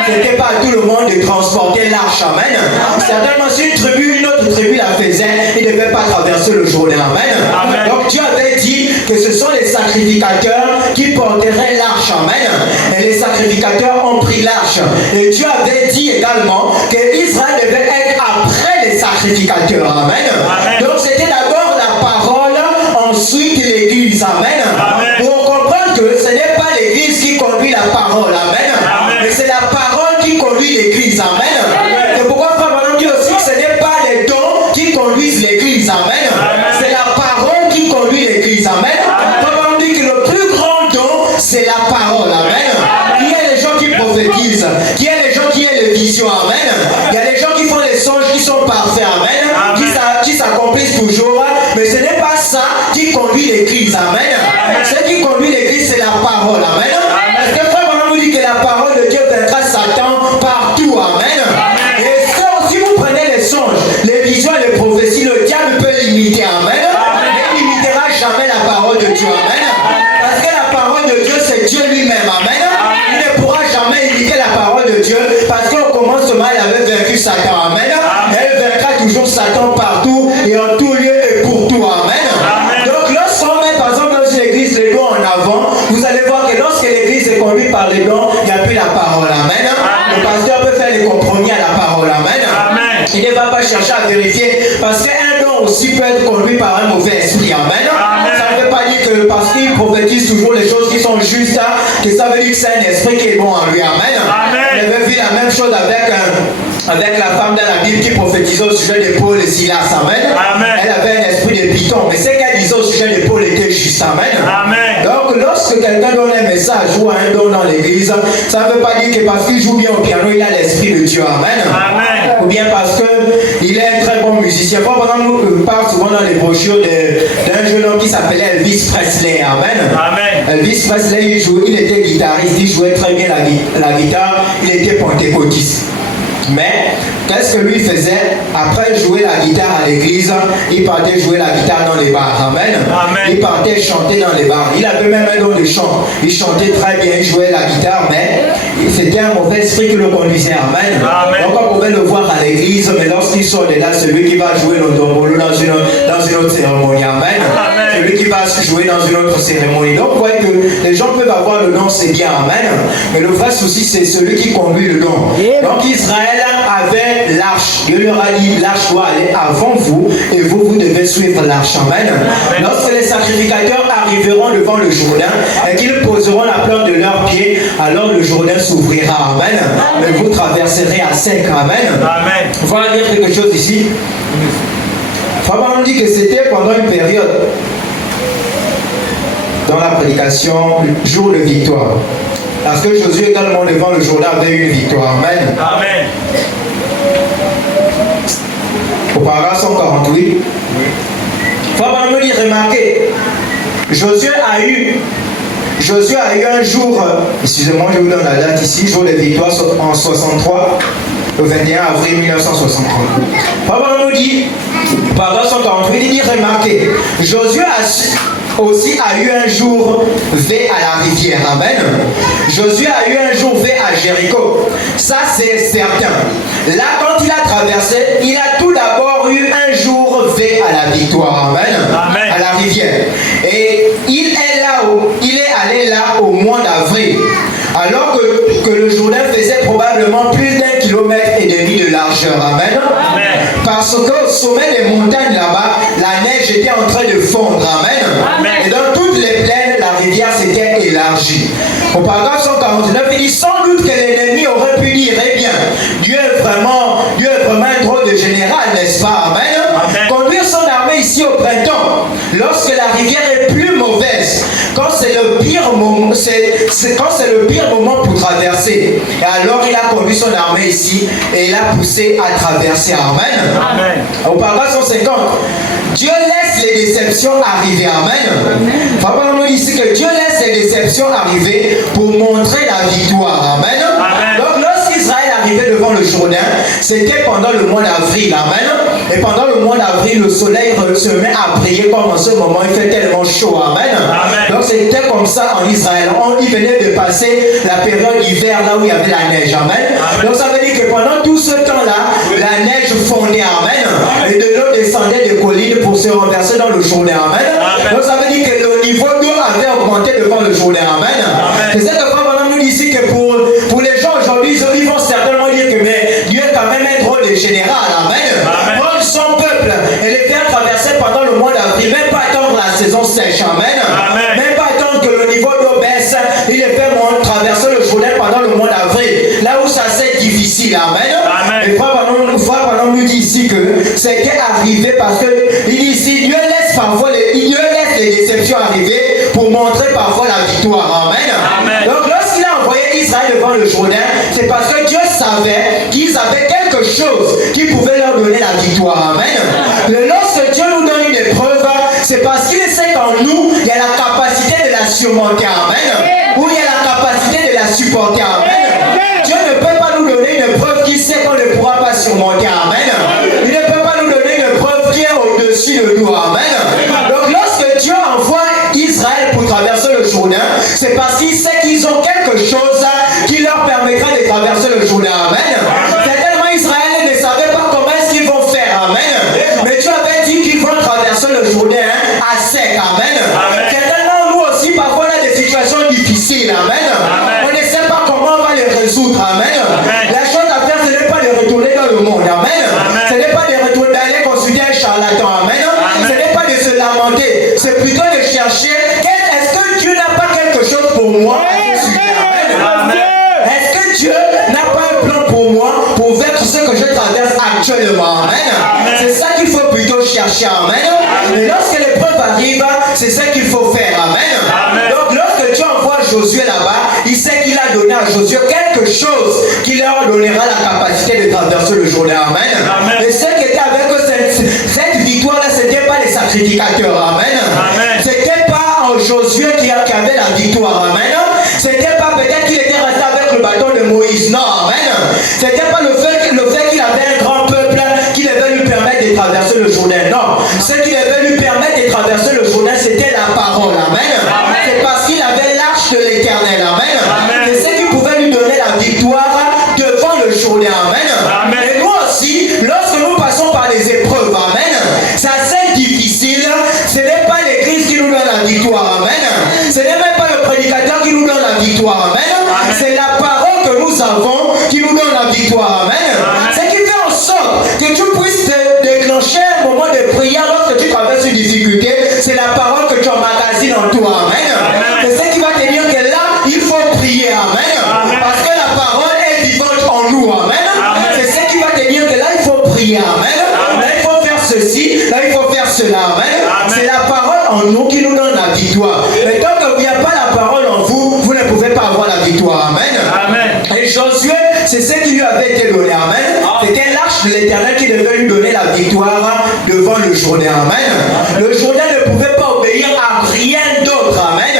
C'était pas à tout le monde de transporter l'arche, amen. Certainement si une autre tribu la faisait, il ne devait pas traverser le Jourdain, amen. Donc Dieu avait dit que ce sont les sacrificateurs qui porteraient l'arche, amen. Et les sacrificateurs ont pris l'arche. Et Dieu avait dit également que Israël devait être après les sacrificateurs, amen. Donc c'était d'abord la parole, ensuite l'église, amen. Pour comprendre que ce n'est pas l'église qui conduit la parole, amen. Mais c'est la parole qui conduit l'église, amen. Et pourquoi Frère Branham dit aussi que ce n'est pas les dons qui conduisent l'église, amen. C'est la parole qui conduit l'église, amen. Frère Branham dit que le plus grand don, c'est la parole, amen. Il y a les gens qui prophétisent, il y a les gens qui ont les visions, amen. Il y a les gens qui font les songes qui sont parfaits, amen. Qui s'accomplissent toujours, mais ce n'est pas ça qui conduit l'église, amen. Ce qui conduit l'église, c'est la parole, amen. Parce que Frère Branham nous dit que la parole de Dieu vaincra Satan partout, amen. Et ça aussi, vous prenez les songes, les visions et les prophéties, le diable peut l'imiter, amen. Mais il n'imitera jamais la parole de Dieu, amen. Parce que la parole de Dieu, c'est Dieu lui-même, amen. Il ne pourra jamais imiter la parole de Dieu, parce qu'au commencement, il avait vaincu Satan, amen. Elle vaincra toujours Satan partout et en tout lieu et pour tout, amen. Donc lorsqu'on met par exemple dans une église les dons en avant, vous allez voir que lorsque l'église est conduite par les dons, il n'y a plus la parole, amen. Le pasteur peut faire les compromis à la parole, amen. Il ne va pas chercher à vérifier, parce qu'un don aussi peut être conduit par un mauvais esprit, amen. Ça ne veut pas dire que parce qu'il prophétise toujours les choses qui sont justes, que ça veut dire que c'est un esprit qui est bon en lui. Amen. On avait vu la même chose avec la femme dans la Bible qui prophétisait au sujet de Paul et Silas. Amen. Elle avait un esprit de python, mais ce qu'elle disait au sujet de Paul était juste. Amen. Donc lorsque quelqu'un donne un message ou un don dans l'église, ça ne veut pas dire que parce qu'il joue bien au piano, il a l'esprit de Dieu. Amen. Ou bien parce qu'il est un très bon musicien. Par exemple, nous parle souvent dans les brochures d'un jeune homme qui s'appelait Elvis Presley. Amen. Elvis Presley, il était guitariste, il jouait très bien la guitare, il était pentecôtiste. Mais qu'est-ce que lui faisait? Après jouer la guitare à l'église, il partait jouer la guitare dans les bars. Amen. Il partait chanter dans les bars. Il avait même un don de chant. Il chantait très bien, il jouait la guitare, mais c'était un mauvais esprit qui le conduisait. Amen. Donc on pouvait le voir à l'église, mais lorsqu'il sort de là, celui qui va jouer le dombolo dans une autre cérémonie. Amen. Celui qui va jouer dans une autre cérémonie. Donc vous voyez que les gens peuvent avoir le don, c'est bien. Amen. Mais le vrai souci, c'est celui qui conduit le don. Donc Israël avait l'arche. Dieu leur a dit, l'arche doit aller avant vous et vous devez suivre l'arche. Amen. Lorsque les sacrificateurs arriveront devant le Jourdain et qu'ils poseront la plante de leurs pieds, alors le Jourdain s'ouvrira. Amen. Mais vous traverserez à sec. Amen. Il faut dire quelque chose ici. Fabien dit que c'était pendant une période dans la prédication, jour de victoire. Parce que Josué également devant le Jourdain avait une victoire. Amen. Au paragraphe 148, il faut vraiment dire, remarquez, Josué a eu un jour, excusez-moi, je vous donne la date ici, jour de victoire en 63, le 21 avril 1963. Papa nous dit, paragraphe 148, il dit, remarquez, Josué aussi a eu un jour V à la rivière. Amen. Josué a eu un jour V à Jéricho. Ça c'est certain. Là quand il a traversé, il a tout d'abord eu un jour V à la victoire. Amen. À la rivière. Et il est allé là au mois d'avril. Alors que le Jourdain faisait probablement plus d'1,5 kilomètre de largeur. Amen. Parce qu'au sommet des montagnes là-bas, la neige était en train de fondre. Amen. Et dans toutes les plaines, la rivière s'était élargie. Au paragraphe 149, il dit sans doute que l'ennemi aurait pu dire, eh bien, Dieu est vraiment un drôle de général, n'est-ce pas? Amen. Conduire son armée ici au printemps, lorsque la rivière est plus mauvaise, quand c'est le pire moment, quand c'est le pire moment pour traverser. Et alors il a conduit son armée ici et il a poussé à traverser. Amen. Au paragraphe 150, Dieu laisse les déceptions arriver. Amen. Papa nous dit ici que Dieu laisse les déceptions arriver pour montrer la victoire. Amen. Donc lorsqu'Israël arrivait devant le Jourdain, c'était pendant le mois d'avril. Amen. Et pendant le mois d'avril, le soleil se met à briller comme en ce moment. Il fait tellement chaud. Amen. Donc c'était comme ça en Israël. Il venait de passer la période d'hiver là où il y avait la neige. Amen. Donc ça veut dire que pendant tout ce temps-là, la neige fondait. Amen. Et de l'eau descendait des collines pour se renverser dans le Jourdain. Amen. Donc ça veut dire que le niveau d'eau avait augmenté devant le Jourdain. Amen. C'est ça que Frère nous dit ici que pour les gens aujourd'hui, ils vont certainement dire que mais Dieu est quand même un drôle de général. Amen. Prendre son peuple et les faire traverser pendant le mois d'avril, même pas attendre la saison sèche. Amen. Même pas attendre que le niveau d'eau baisse, il les fait traverser le Jourdain pendant le mois d'avril, là où ça c'est difficile. Amen. Et Frère nous dit ici que c'était arrivé parce que il dit ici Dieu laisse parfois les déceptions arriver pour montrer parfois la victoire. Amen. Donc lorsqu'il a envoyé Israël devant le Jourdain, c'est parce que Dieu savait qu'ils avaient quelque chose qui pouvait leur donner la victoire. Amen. Mais lorsque Dieu nous donne une épreuve, c'est parce qu'il sait qu'en nous, il y a la capacité de la surmonter. Amen. Ou il y a la capacité de la supporter. Amen. Dieu ne peut pas nous donner une épreuve qui sait qu'on ne pourra pas surmonter. Amen. Il ne peut pas nous donner une épreuve qui est au-dessus de nous. Amen. Donc lorsque Dieu envoie Israël pour traverser le Jourdain, c'est parce qu'il sait qu'ils ont quelque chose qui leur permettra de traverser le Jourdain. Amen. Certainement Israël ne savait pas comment est-ce qu'ils vont faire. Amen. Mais Dieu avait dit qu'ils vont traverser le Jourdain à sec. Amen. Certainement nous aussi parfois on a des situations difficiles. Amen. On ne sait pas comment on va les résoudre. Amen. La chose à faire, ce n'est pas de retourner dans le monde. Amen. Ce n'est pas de retourner d'aller consulter un charlatan. Amen. Ce n'est pas de se lamenter. C'est plutôt de chercher chercher. Amen. Et lorsque l'épreuve arrive, c'est ce qu'il faut faire. Amen. Donc lorsque Dieu envoie Josué là-bas, il sait qu'il a donné à Josué quelque chose qui leur donnera la capacité de traverser le Jourdain. Amen. Et ceux qui étaient avec eux, cette victoire-là, ce n'était pas les sacrificateurs. Amen. Ce n'était pas Josué qui avait la victoire. Amen. Ce n'était pas peut-être qu'il était resté avec le bâton de Moïse. Non. Amen. Ce n'était pas le fait qu'il avait un grand peuple qui devait lui permettre de traverser le Jourdain. Non. Ce qui devait lui permettre de traverser le Jourdain, c'était la parole. Amen. C'est parce qu'il avait l'arche de l'Éternel. Amen. C'est ce qui pouvait lui donner la victoire devant le Jourdain. Amen. Et nous aussi, lorsque nous passons par des épreuves, amen, c'est assez difficile. Ce n'est pas l'église qui nous donne la victoire. Amen. Ce n'est même pas le prédicateur qui nous donne la victoire. Amen. C'est la parole que nous avons qui nous donne la victoire. Amen. Ce qui fait en sorte que tu puisses te déclencher un moment de prière lorsque tu traverses une difficulté, c'est la parole que tu emmagasines en toi. Amen. C'est ce qui va te dire que là, il faut prier. Amen. Parce que la parole est vivante en nous. Amen. C'est ce qui va te dire que là, il faut prier. Amen. Là, il faut faire ceci. Là, il faut faire cela. Amen. C'est la parole en nous qui nous donne la victoire. Mais tant qu'il n'y a pas la parole en vous, vous ne pouvez pas avoir la victoire. Amen. Et Josué, c'est ce qui lui avait été donné. Amen. C'était l'arche de l'Éternel qui devait lui donner la victoire devant le Jourdain. Amen. Le Jourdain ne pouvait pas obéir à rien d'autre. Amen.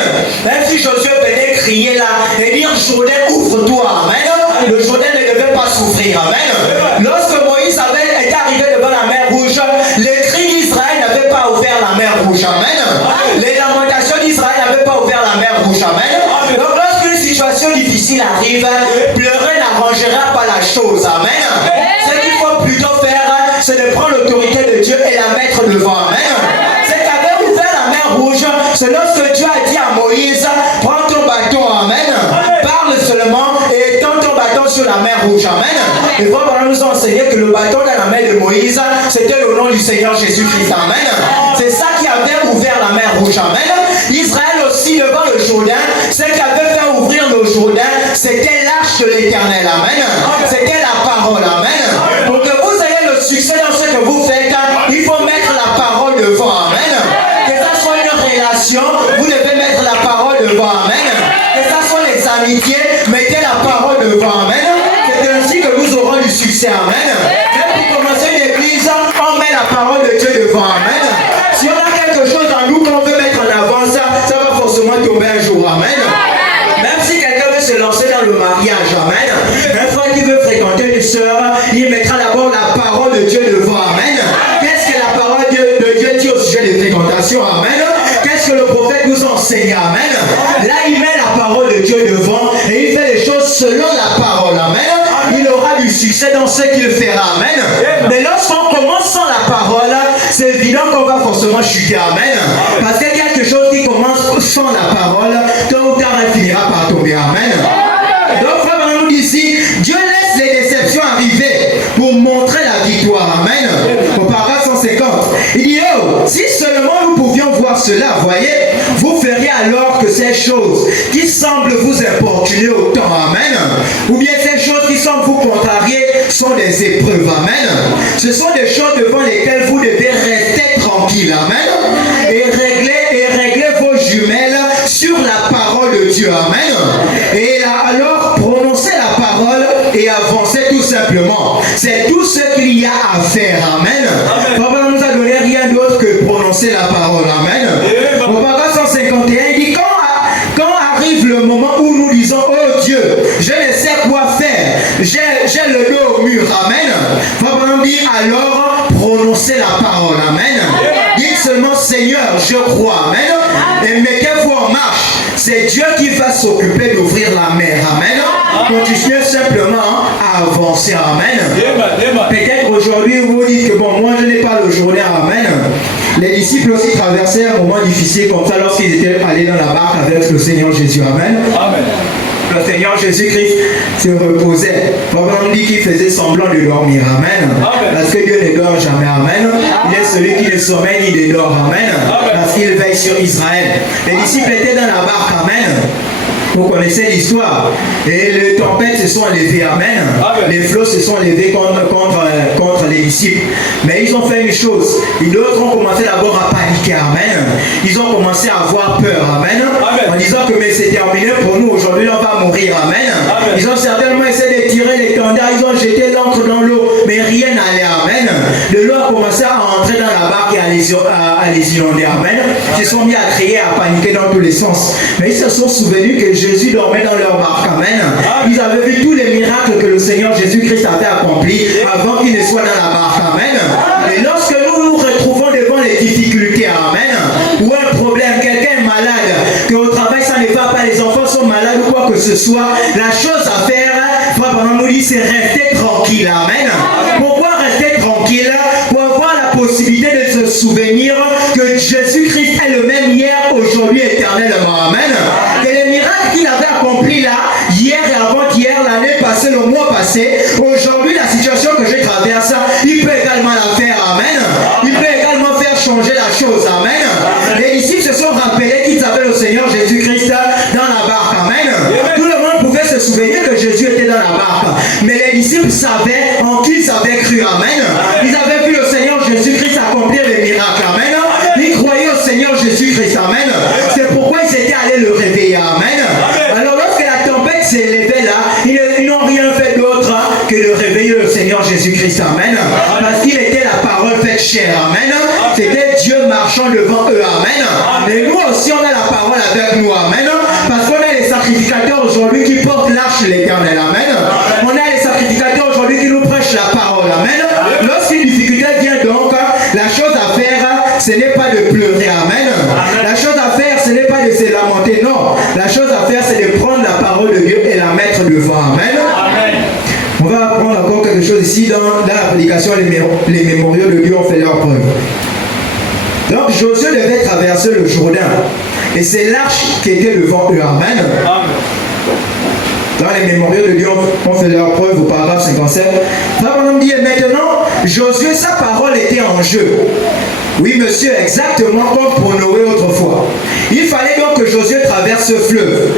Même si Josué venait crier là et dire Jourdain, ouvre-toi. Amen. Le Jourdain ne devait pas souffrir. Amen. Lorsque Moïse était arrivé devant la mer Rouge, les cris d'Israël n'avaient pas ouvert la mer Rouge. Amen. Les lamentations d'Israël n'avaient pas ouvert la mer Rouge. Amen. Donc lorsqu'une situation difficile arrive, pleurer n'arrangera pas la chose. Amen. Ce qu'il faut plutôt faire, c'est de prendre l'autorité de Dieu et la mettre devant. Amen. Ce qu'avait ouvert la mer Rouge, c'est lorsque Dieu a dit à Moïse, prends ton bâton. Amen. Parle seulement et étends ton bâton sur la mer Rouge. Amen. Et voilà, nous a enseigné que le bâton dans la main de Moïse, c'était le nom du Seigneur Jésus-Christ. Amen. C'est ça qui avait ouvert la mer Rouge. Amen. Israël aussi devant le Jourdain, ce qui avait fait ouvrir le Jourdain, c'était l'arche de l'Éternel. Amen. C'était la parole. Amen. Pour que vous ayez le succès dans ce que vous faites, il faut mettre la parole devant. Amen. Que ça soit une relation, vous devez mettre la parole devant. Amen. Que ça soit les amitiés, mettez la parole devant. Amen. C'est ainsi que nous aurons du succès. Amen. Même pour commencer une église, on met la parole de Dieu devant. Amen. Si on a quelque chose en nous qu'on veut mettre en avant, ça va forcément tomber un jour. Amen. Même si quelqu'un veut se lancer dans le mariage, amen. Un frère qui veut fréquenter une soeur, il mettra d'abord la parole de Dieu devant. Amen. Qu'est-ce que la parole de Dieu dit au sujet des fréquentations? Amen. Qu'est-ce que le prophète nous enseigne? Amen. Là, il met la parole de Dieu devant et il fait les choses selon la parole. Amen. Il aura du succès dans ce qu'il fera. Amen. Mais lorsqu'on commence sans la parole, c'est évident qu'on va forcément chuter. Amen. Parce qu'il y a quelque chose qui commence sans la parole, tôt ou tard, elle finira par tomber. Amen. Donc, frère, nous dit ici, Dieu laisse les déceptions arriver pour montrer la victoire. Amen. Au paragraphe 150, il dit, oh, si seulement nous pouvions voir cela, voyez, vous feriez alors que ces choses qui semblent vous importuner autant. Amen. Ou bien ces choses qui semblent vous contrarier sont des épreuves. Amen. Ce sont des choses devant lesquelles vous devez rester tranquille. Amen. Et régler vos jumelles sur la parole de Dieu. Amen. Et là, alors, prononcez la parole et avancez tout simplement. C'est tout ce qu'il y a à faire. Amen. Papa ne nous a donné rien d'autre que prononcer la parole. Amen. Au paragraphe 151, il dit quand arrive le moment où nous disons, oh Dieu, je ne sais quoi faire, j'ai le dos au mur. Amen. Papa nous dit, alors prononcez la parole. Amen. Dites seulement, Seigneur, je crois. Amen. Et mettez-vous en marche. C'est Dieu qui va s'occuper d'ouvrir la mer. Amen. Continuez simplement à avancer. Amen. Peut-être aujourd'hui vous dites que bon, moi je n'ai pas le journée. Amen. Les disciples aussi traversaient un moment difficile comme ça lorsqu'ils étaient allés dans la barque avec le Seigneur Jésus. Amen. Amen. Le Seigneur Jésus-Christ se reposait. On dit qu'il faisait semblant de dormir. Amen. Parce que Dieu ne dort jamais. Amen. Il est celui qui ne sommeille ni ne dort. Amen. Parce qu'il veille sur Israël. Les disciples étaient dans la barque. Amen. Vous connaissez l'histoire. Et les tempêtes se sont levées. Amen. Les flots se sont levés contre les disciples. Mais ils ont fait une chose. D'autres ont commencé d'abord à paniquer. Amen. Ils ont commencé à avoir peur. Amen. En disant que mais c'est terminé pour nous. Aujourd'hui, on va mourir. Amen. Ils ont certainement essayé de tirer l'étendard. Ils ont jeté l'encre dans l'eau. Mais rien n'allait. Amen. De l'eau a commencé à entrer dans la barque et à les inonder. Amen. Ils se sont mis à crier, à paniquer dans tous les sens. Mais ils se sont souvenus que Jésus dormait dans leur barque. Amen. Ils avaient vu tous les miracles que le Seigneur Jésus-Christ avait accomplis avant qu'il ne soit dans la barque. Amen. Et lorsque nous nous retrouvons devant les difficultés, amen, ou un problème, quelqu'un est malade, qu'au travail ça ne va pas, les enfants sont malades ou quoi que ce soit, la chose à faire, frère Branham nous dit, c'est rester tranquille. Amen. Pourquoi rester tranquille? Pour avoir la possibilité de se souvenir que Jésus-Christ est le même hier, aujourd'hui, éternellement. Amen. Que les miracles qu'il avait accomplis là, hier et avant-hier, l'année passée, le mois passé, aujourd'hui, la situation que je traverse, il peut également la faire. Amen. Il peut également faire changer la chose. Amen. Les disciples se sont rappelés qu'ils avaient le Seigneur Jésus-Christ dans la barque. Amen. Tout le monde pouvait se souvenir que Jésus était dans la barque. Mais les disciples savaient en qui ils avaient cru. Amen. Ils avaient vu le Seigneur Jésus-Christ accomplir les miracles. Amen. Ils croyaient au Seigneur Jésus-Christ. Amen. C'est pourquoi ils étaient allés le réveiller. Amen. Alors lorsque la tempête s'est levée là, ils n'ont rien fait d'autre que de réveiller le Seigneur Jésus-Christ. Amen. Parce qu'il était la parole faite chair. Amen. C'était Dieu marchant devant eux. Amen. Et nous aussi on a la parole avec nous. Amen. Parce qu'on a les sacrificateurs aujourd'hui qui portent l'arche de l'Éternel. Amen. On a les sacrificateurs aujourd'hui qui nous prêchent la parole. Amen. Lorsqu'une difficulté vient donc, la chose à faire, ce n'est pas de pleurer. Amen. La chose à faire, ce n'est pas de se lamenter. Non. La chose à faire, c'est de prendre la parole de Dieu et la mettre devant. Amen. On va apprendre encore quelque chose ici dans la prédication. Les mémoriaux de Dieu ont fait leur preuve. Donc Josué devait traverser le Jourdain. Et c'est l'arche qui était devant eux. Amen. Dans les mémoriaux de Dieu ont fait leur preuve au paragraphe 57. On dit maintenant, Josué, sa parole était en jeu. Oui, monsieur, exactement comme pour Noé autrefois. Il fallait donc que Josué traverse ce fleuve.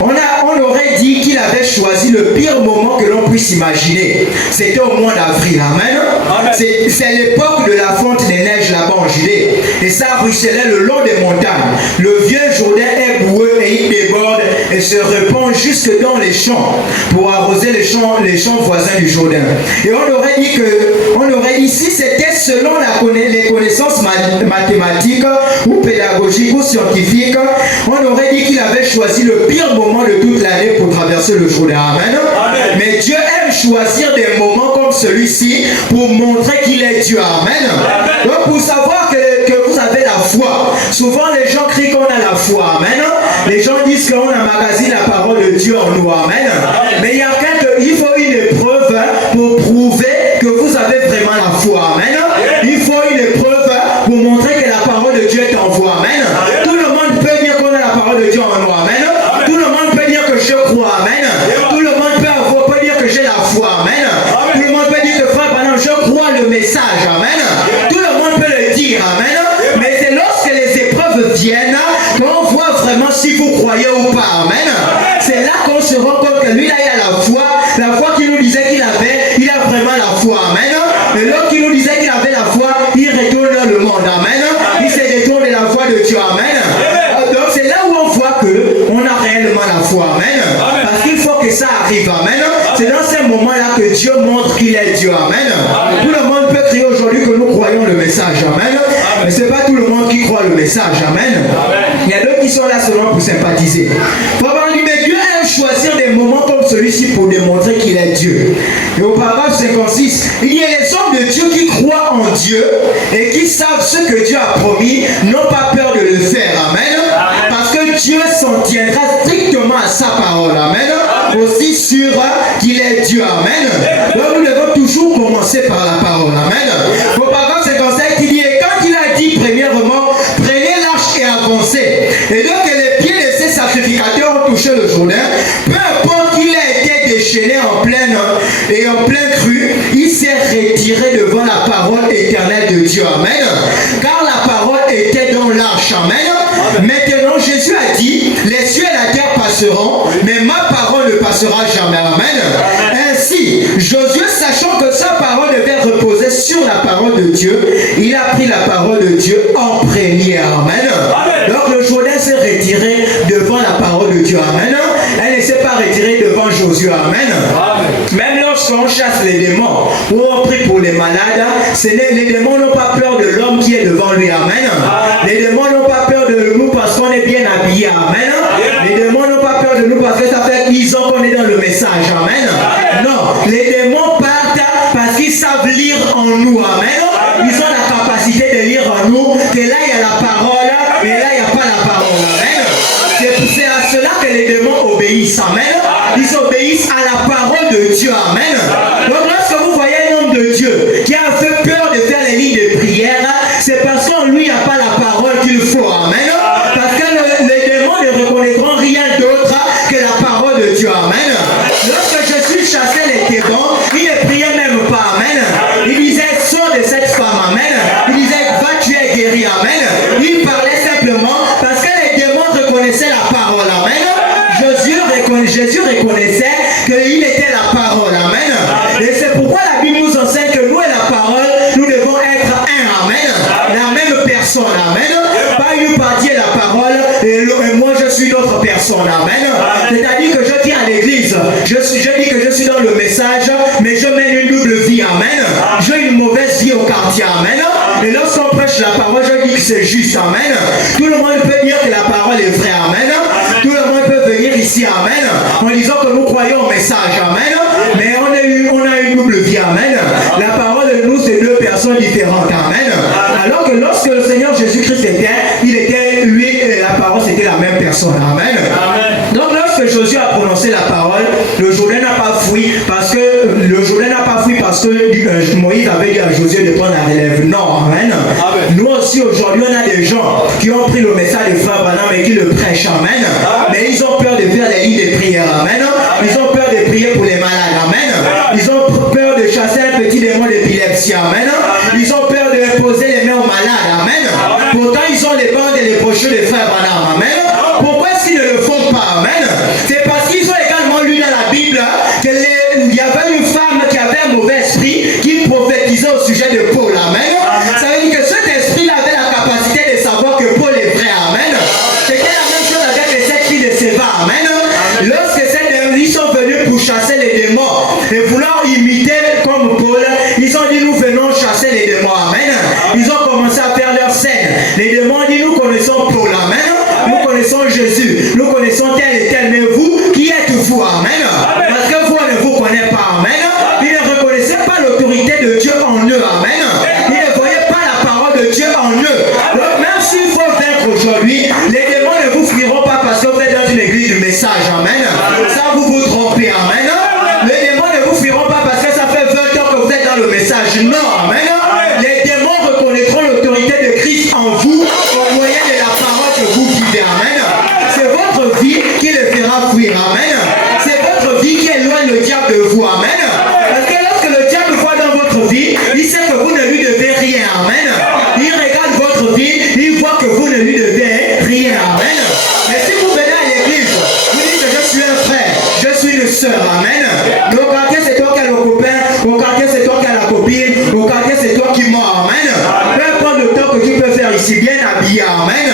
On aurait dit qu'il avait choisi le pire moment que l'on puisse imaginer. C'était au mois d'avril. Amen. C'est l'époque de la fonte des neiges là-bas en Judée. Et ça ruisselait le long des montagnes. Le vieux Jourdain est boueux et il déborde et se répand jusque dans les champs pour arroser les champs voisins du Jourdain. Et on aurait dit si c'était selon les connaissances mathématiques ou pédagogiques ou scientifiques, on aurait dit qu'il avait choisi le pire moment de toute l'année pour traverser le Jourdain. Amen. Mais Dieu aime choisir des moments comme celui-ci pour montrer qu'il est Dieu. Amen. Donc pour savoir que vous avez la foi, souvent les gens crient qu'on a la foi. Amen. Les gens disent qu'on emmagasine la parole de Dieu en nous. Amen. Mais il faut une épreuve pour prouver que vous avez vraiment la foi. Amen. Il faut une épreuve pour montrer que la parole de Dieu est en vous. Amen. Tout le monde peut dire qu'on a la parole de Dieu en nous. Amen. Tout le monde peut dire que je crois. Amen. Tout le monde peut dire que j'ai la foi. Amen. Tout le monde peut dire que frère, pendant je crois le message. Amen. Tout le monde peut le dire. Amen. Mais c'est lorsque les épreuves viennent qu'on voit vraiment si vous croyez ou pas. Amen. C'est là qu'on se rend compte que lui là il a la foi qu'il nous disait qu'il avait, il a vraiment la foi. Amen. Et l'autre qui nous disait qu'il avait la foi, il retourne dans le monde. Amen. Il se détourne de la foi de Dieu. Amen. Donc c'est là où on voit qu'on a réellement la foi. Amen. Parce qu'il faut que ça arrive. Amen. C'est dans ces moments-là que Dieu montre qu'il est Dieu. Amen. Tout le monde peut crier aujourd'hui que nous croyons le message. Amen. Mais ce n'est pas tout le monde qui croit le message. Amen. Il y a d'autres qui sont là seulement pour sympathiser. Mais Dieu aime choisir des moments comme celui-ci pour démontrer qu'il est Dieu. Et au paragraphe 56, il y a les hommes de Dieu qui croient en Dieu et qui savent ce que Dieu a promis, n'ont pas peur de le faire. Amen. Parce que Dieu s'en tiendra strictement à sa parole. Amen. Aussi sûr qu'il est Dieu. Amen. Donc nous devons toujours commencer par la parole. Amen. Au paragraphe 57, il dit, et quand il a dit premièrement, prenez l'arche et avancez. Et donc les pieds de ces sacrificateurs ont touché le Jourdain, peu importe qu'il ait été déchaîné en plein crue, il s'est retiré devant la parole éternelle de Dieu. Amen. Car la parole était dans l'arche. Amen. Maintenant, Jésus a dit, les cieux et la terre passeront, mais ma parole ne passera jamais. Amen. Ainsi, Josué, sachant que sa parole devait reposer sur la parole de Dieu, il a pris la parole de Dieu en premier. Amen. Donc le Jourdain s'est retiré devant la parole de Dieu. Amen. Elle ne s'est pas retirée devant Josué. Amen. Même lorsqu'on chasse les démons ou on prie pour les malades, les démons n'ont pas peur de l'homme qui est devant lui. Amen. Les démons n'ont pas peur de nous parce qu'on est bien habillé. Amen. Les démons n'ont pas peur de nous parce que ça fait 10 ans qu'on est dans le message. Amen. Non, les démons partent parce qu'ils savent lire en nous. Amen. Ils ont la capacité de lire en nous que là il y a la parole et là il n'y a pas la parole. Amen. C'est à cela que les démons obéissent. Amen. Ils obéissent à la parole de Dieu. Amen. Donc lorsque vous voyez un homme de Dieu qui a fait peur de faire les lignes de prière, c'est parce qu'en lui il n'y a pas la parole qu'il faut. Amen. Parce que les démons ne reconnaîtront rien d'autre que la parole de Dieu. Amen. Lorsque Jésus chassait les démons, il ne priait même pas. Amen. Il disait, sors de cette femme. Amen. Il disait, va, tu es guéri. Amen. Il parlait simplement parce que les démons reconnaissaient la parole. Amen. Jésus reconnaissait qu'il était la parole. Amen. Et c'est pourquoi la Bible nous enseigne que nous et la parole, nous devons être un. Amen. La même personne. Amen. Pas une partie de la parole et moi je suis d'autres personnes. Amen. C'est-à-dire que je dis à l'église, je dis que je suis dans le message, mais je mène une double vie. Amen. J'ai une mauvaise vie au quartier. Amen. Et lorsqu'on prêche la parole, je dis que c'est juste. Amen. Tout le monde peut dire que la parole est vraie. Amen. Tout le monde peut venir ici. Amen. En disant que nous croyons au message. Amen. Mais on a une double vie. Amen. La parole de nous, c'est deux personnes différentes. Amen. Alors que lorsque le Seigneur Jésus-Christ était lui et la parole, c'était la même personne. Amen. Donc lorsque Josué a prononcé la parole, le Jourdain n'a pas fui parce que Moïse avait dit à Josué de prendre la relève. Non. Amen. Nous aussi aujourd'hui, on a des gens qui ont pris le message de Frère Branham et qui le prêchent. Amen. Mais ils ont peur de faire les lignes de prière. Amen. Ils ont peur de prier pour les malades. Amen. Ils ont peur de chasser un petit démon d'épilepsie. Amen. Ils ont peur de poser les mains aux malades. Amen. Pourtant, ils ont les bandes et les brochures de Frère Branham. Amen. Pourquoi est-ce qu'ils ne le font pas? Amen. C'est parce qu'ils ont également lu dans la Bible qu'il y avait une femme qui avait un mauvais esprit qui prophétisait au sujet de Paul. Amen. Ça veut dire que cet esprit-là avait la capacité de savoir que Paul est vrai. Amen. C'était la même chose avec les 7 filles de Séva. Amen. Lorsque ils sont venus pour chasser les démons et vouloir imiter comme Paul, ils ont dit nous venons chasser les démons. Amen. Ils ont commencé à faire leur scène. Les démons ont dit nous connaissons Paul. Amen. Nous connaissons Jésus. Nous connaissons tel et tel. Mais vous, qui êtes-vous? Amen. Parce que vous ne vous connaissez pas. Amen. Ils ne reconnaissaient pas l'autorité de Dieu en eux. Amen. Ils ne voyaient pas la parole de Dieu en eux. Donc même s'il faut vaincre aujourd'hui, les démons ne vous fuiront pas parce que vous êtes dans une église du message. Amen. Ça vous vous trompez. Amen. Les démons ne vous fuiront pas parce que ça fait 20 ans que vous êtes dans le message. Non. Amen. Les démons reconnaîtront l'autorité de Christ en vous au moyen de la parole que vous vivez. Amen. C'est votre vie qui le fera fuir. Amen. C'est votre vie qui éloigne le diable de vous. Amen. Parce que lorsque le diable voit dans votre vie, il sait que vous ne lui devez rien. Amen. Il regarde votre vie, il voit que vous ne lui devez rien. Amen. Mais si vous venez à l'église, vous dites que je suis un frère, je suis une soeur. Amen. Mais au quartier, c'est toi qui as le copain. Au quartier, c'est toi qui as la copine. Au quartier, c'est toi qui mens. Amen. Peu importe le temps que tu peux faire ici, bien habillé. Amen.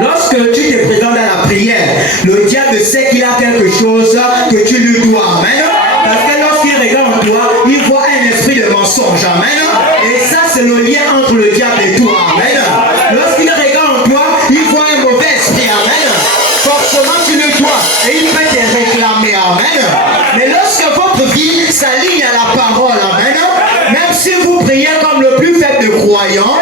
Lorsque tu te présentes à la prière, le diable sait qu'il a quelque chose que tu lui dois. Amen. Parce que lorsqu'il regarde en toi, il voit un esprit de mensonge. Amen. Et ça, c'est le lien entre le diable et toi. Amen. Lorsqu'il regarde en toi, il voit un mauvais esprit. Amen. Forcément, tu le dois. Et il peut te réclamer. Amen. Mais lorsque votre vie s'aligne à la parole, amen, même si vous priez comme le plus faible de croyants,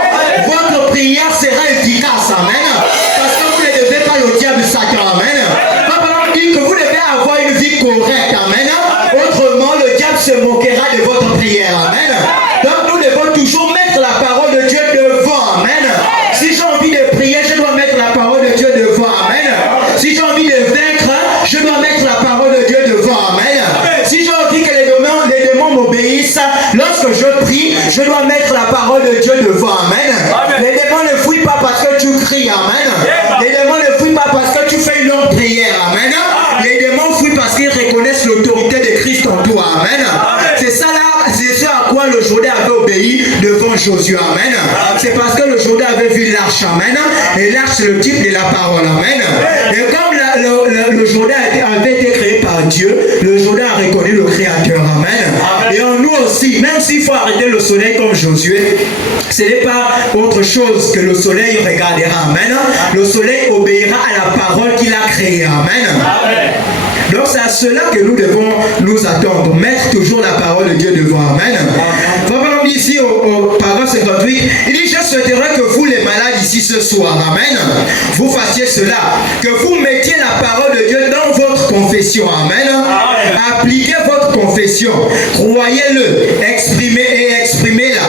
votre prière sera efficace. Amen. Parce que vous ne devez pas au diable Satan. Amen. Papa dit que vous devez avoir une vie correcte. Amen. Autrement, le diable se moquera de votre prière. Amen. Donc nous devons toujours mettre la parole de Dieu devant. Amen. Si j'ai envie de prier, je dois mettre la parole de Dieu devant. Amen. Si j'ai envie de vaincre, je dois mettre la parole de Dieu devant. Amen. Si j'ai envie que les démons m'obéissent, lorsque je prie, je dois mettre la parole de Dieu devant. Amen. Les démons ne fuient pas parce que tu cries. Amen. Les Christ en toi. Amen. C'est ça là, c'est ce à quoi le Jourdain avait obéi devant Josué. Amen. C'est parce que le Jourdain avait vu l'arche. Amen. Et l'arche, c'est le type de la parole. Amen. Et comme le Jourdain avait été créé par Dieu, le Jourdain a reconnu le Créateur. Amen. Et en nous aussi, même s'il faut arrêter le soleil comme Josué, ce n'est pas autre chose que le soleil regardera. Amen. Le soleil obéira à la parole qu'il a créée. Amen. Donc c'est à cela que nous devons nous attendre. Mettre toujours la parole de Dieu devant. Amen. Papa dit ici au paragraphe 58, il dit: je souhaiterais que vous les malades ici ce soir, amen, vous fassiez cela, que vous mettiez la parole de Dieu dans votre confession. Amen. Appliquez votre confession, croyez-le, exprimez-la,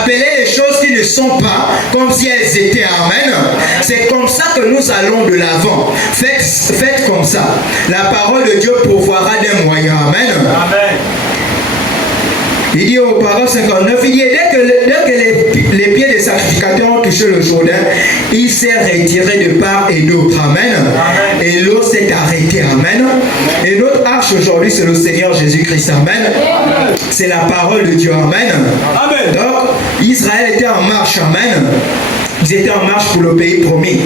appelez les choses qui ne sont pas comme si elles étaient. Amen. C'est comme ça que nous allons de l'avant. Faites comme ça. La parole de Dieu pourvoira des moyens. Amen. Amen. Il dit au paragraphe 59, il dit: dès que les pieds des sacrificateurs ont touché le Jourdain, il s'est retiré de part et d'autre. Amen. Amen. Et l'eau s'est arrêtée. Amen. Et notre arche aujourd'hui, c'est le Seigneur Jésus-Christ. Amen. Amen. C'est la parole de Dieu. Amen. Amen. Donc, Israël était en marche. Amen. Ils étaient en marche pour le pays promis.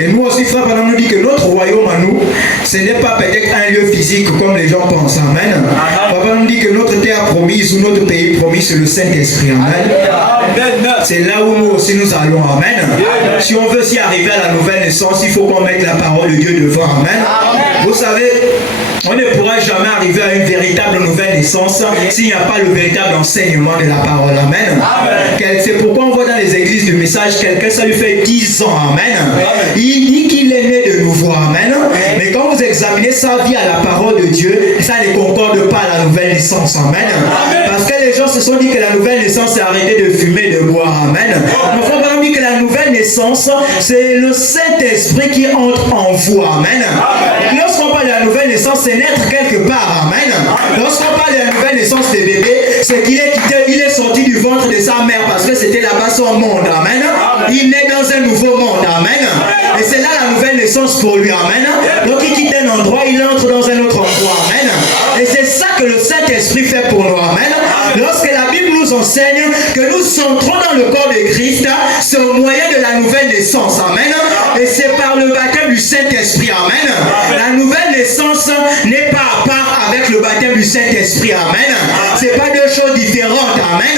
Et nous aussi, frère, pendant nous dit que notre royaume à nous, ce n'est pas peut-être un lieu physique comme les gens pensent. Amen. Papa nous dit que notre terre promise ou notre pays promis, c'est le Saint-Esprit. Amen. C'est là où nous aussi nous allons. Amen. Si on veut s'y arriver à la nouvelle naissance, il faut qu'on mette la parole de Dieu devant. Amen. Vous savez, on ne pourra jamais arriver à une véritable nouvelle naissance s'il n'y a pas le véritable enseignement de la parole. Amen. C'est pourquoi on voit dans les églises du message quelqu'un, ça lui fait 10 ans. Amen. Il dit qu'il est né de nouveau. Amen. Mais quand vous examinez sa vie à la parole de Dieu, ça ne concorde pas à la nouvelle naissance. Amen. Parce que les gens se sont dit que la nouvelle naissance, c'est arrêter de fumer, de boire. Amen. Mais frère, on dit que la nouvelle naissance, c'est le Saint-Esprit qui entre en vous. Amen. Lorsqu'on parle de la nouvelle naissance, c'est naître quelque part. Amen. Lorsqu'on parle de la nouvelle naissance des bébés, c'est qu'il est quitté, il est sorti du ventre de sa mère parce que c'était là-bas son monde. Amen. Il naît dans un nouveau monde. Amen. Et c'est là la nouvelle naissance pour lui. Amen. Donc il quitte un endroit, il entre dans un autre endroit. Amen. Et c'est ça que le Saint-Esprit fait pour nous. Amen. Lorsque la Bible nous enseigne que nous entrons dans le corps de Christ, c'est au moyen de la nouvelle naissance. Amen. Et c'est par le baptême du Saint-Esprit. Amen. La nouvelle naissance n'est pas à part avec le baptême du Saint-Esprit. Amen. C'est pas deux choses différentes. Amen.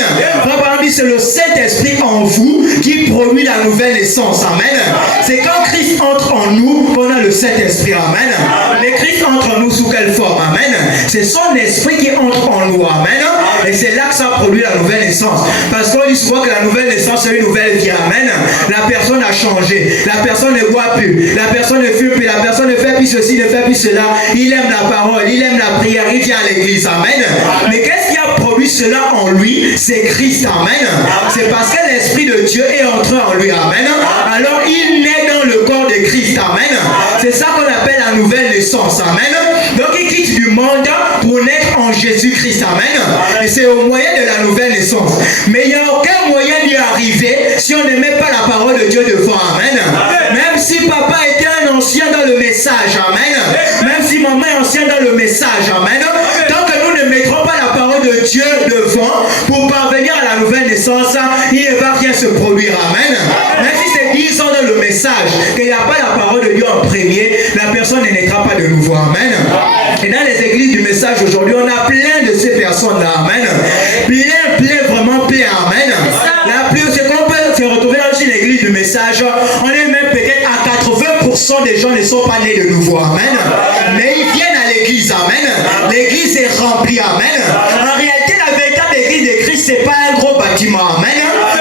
C'est le Saint-Esprit en vous qui produit la nouvelle naissance. Amen. C'est quand Christ entre en nous qu'on a le Saint-Esprit. Amen. Mais Christ entre en nous sous quelle forme? Amen. C'est son esprit qui entre en nous. Amen. Et c'est là que ça produit la nouvelle naissance. Parce qu'on dit souvent que la nouvelle naissance c'est une nouvelle vie. Amen. La personne a changé. La personne ne boit plus. La personne ne fume plus. La personne ne fait plus ceci, ne fait plus cela. Il aime la parole. Il aime la prière. Il vient à l'église. Amen. Mais qu'est-ce qui a produit cela en lui? C'est Christ. Amen. C'est parce que l'Esprit de Dieu est entré en lui. Amen. Alors il naît dans le corps de Christ. Amen. C'est ça qu'on appelle la nouvelle naissance. Amen. Donc il quitte du monde pour naître en Jésus-Christ. Amen. Et c'est au moyen de la nouvelle naissance. Mais il n'y a aucun moyen d'y arriver si on ne met pas la parole de Dieu devant. Amen. Même si papa était un ancien dans le message. Amen. Même si maman est ancienne dans le message. Amen. Tant que nous ne mettrons pas la parole de Dieu devant pour parvenir à la nouvelle naissance, il ne va rien se produire. Amen. Même si c'est 10 ans dans le message, qu'il n'y a pas la parole de Dieu en premier, la personne ne naîtra pas de nouveau. Amen. Et dans les églises du message aujourd'hui, on a plein de ces personnes-là. Amen. Vraiment plein. Amen. La plus, c'est qu'on peut se retrouver dans une église du message, on est même peut-être à 80% des gens ne sont pas nés de nouveau. Amen. Mais ils viennent à l'église. Amen. L'église est remplie. Amen. En réalité, la véritable église de Christ, c'est pas un gros bâtiment. Amen.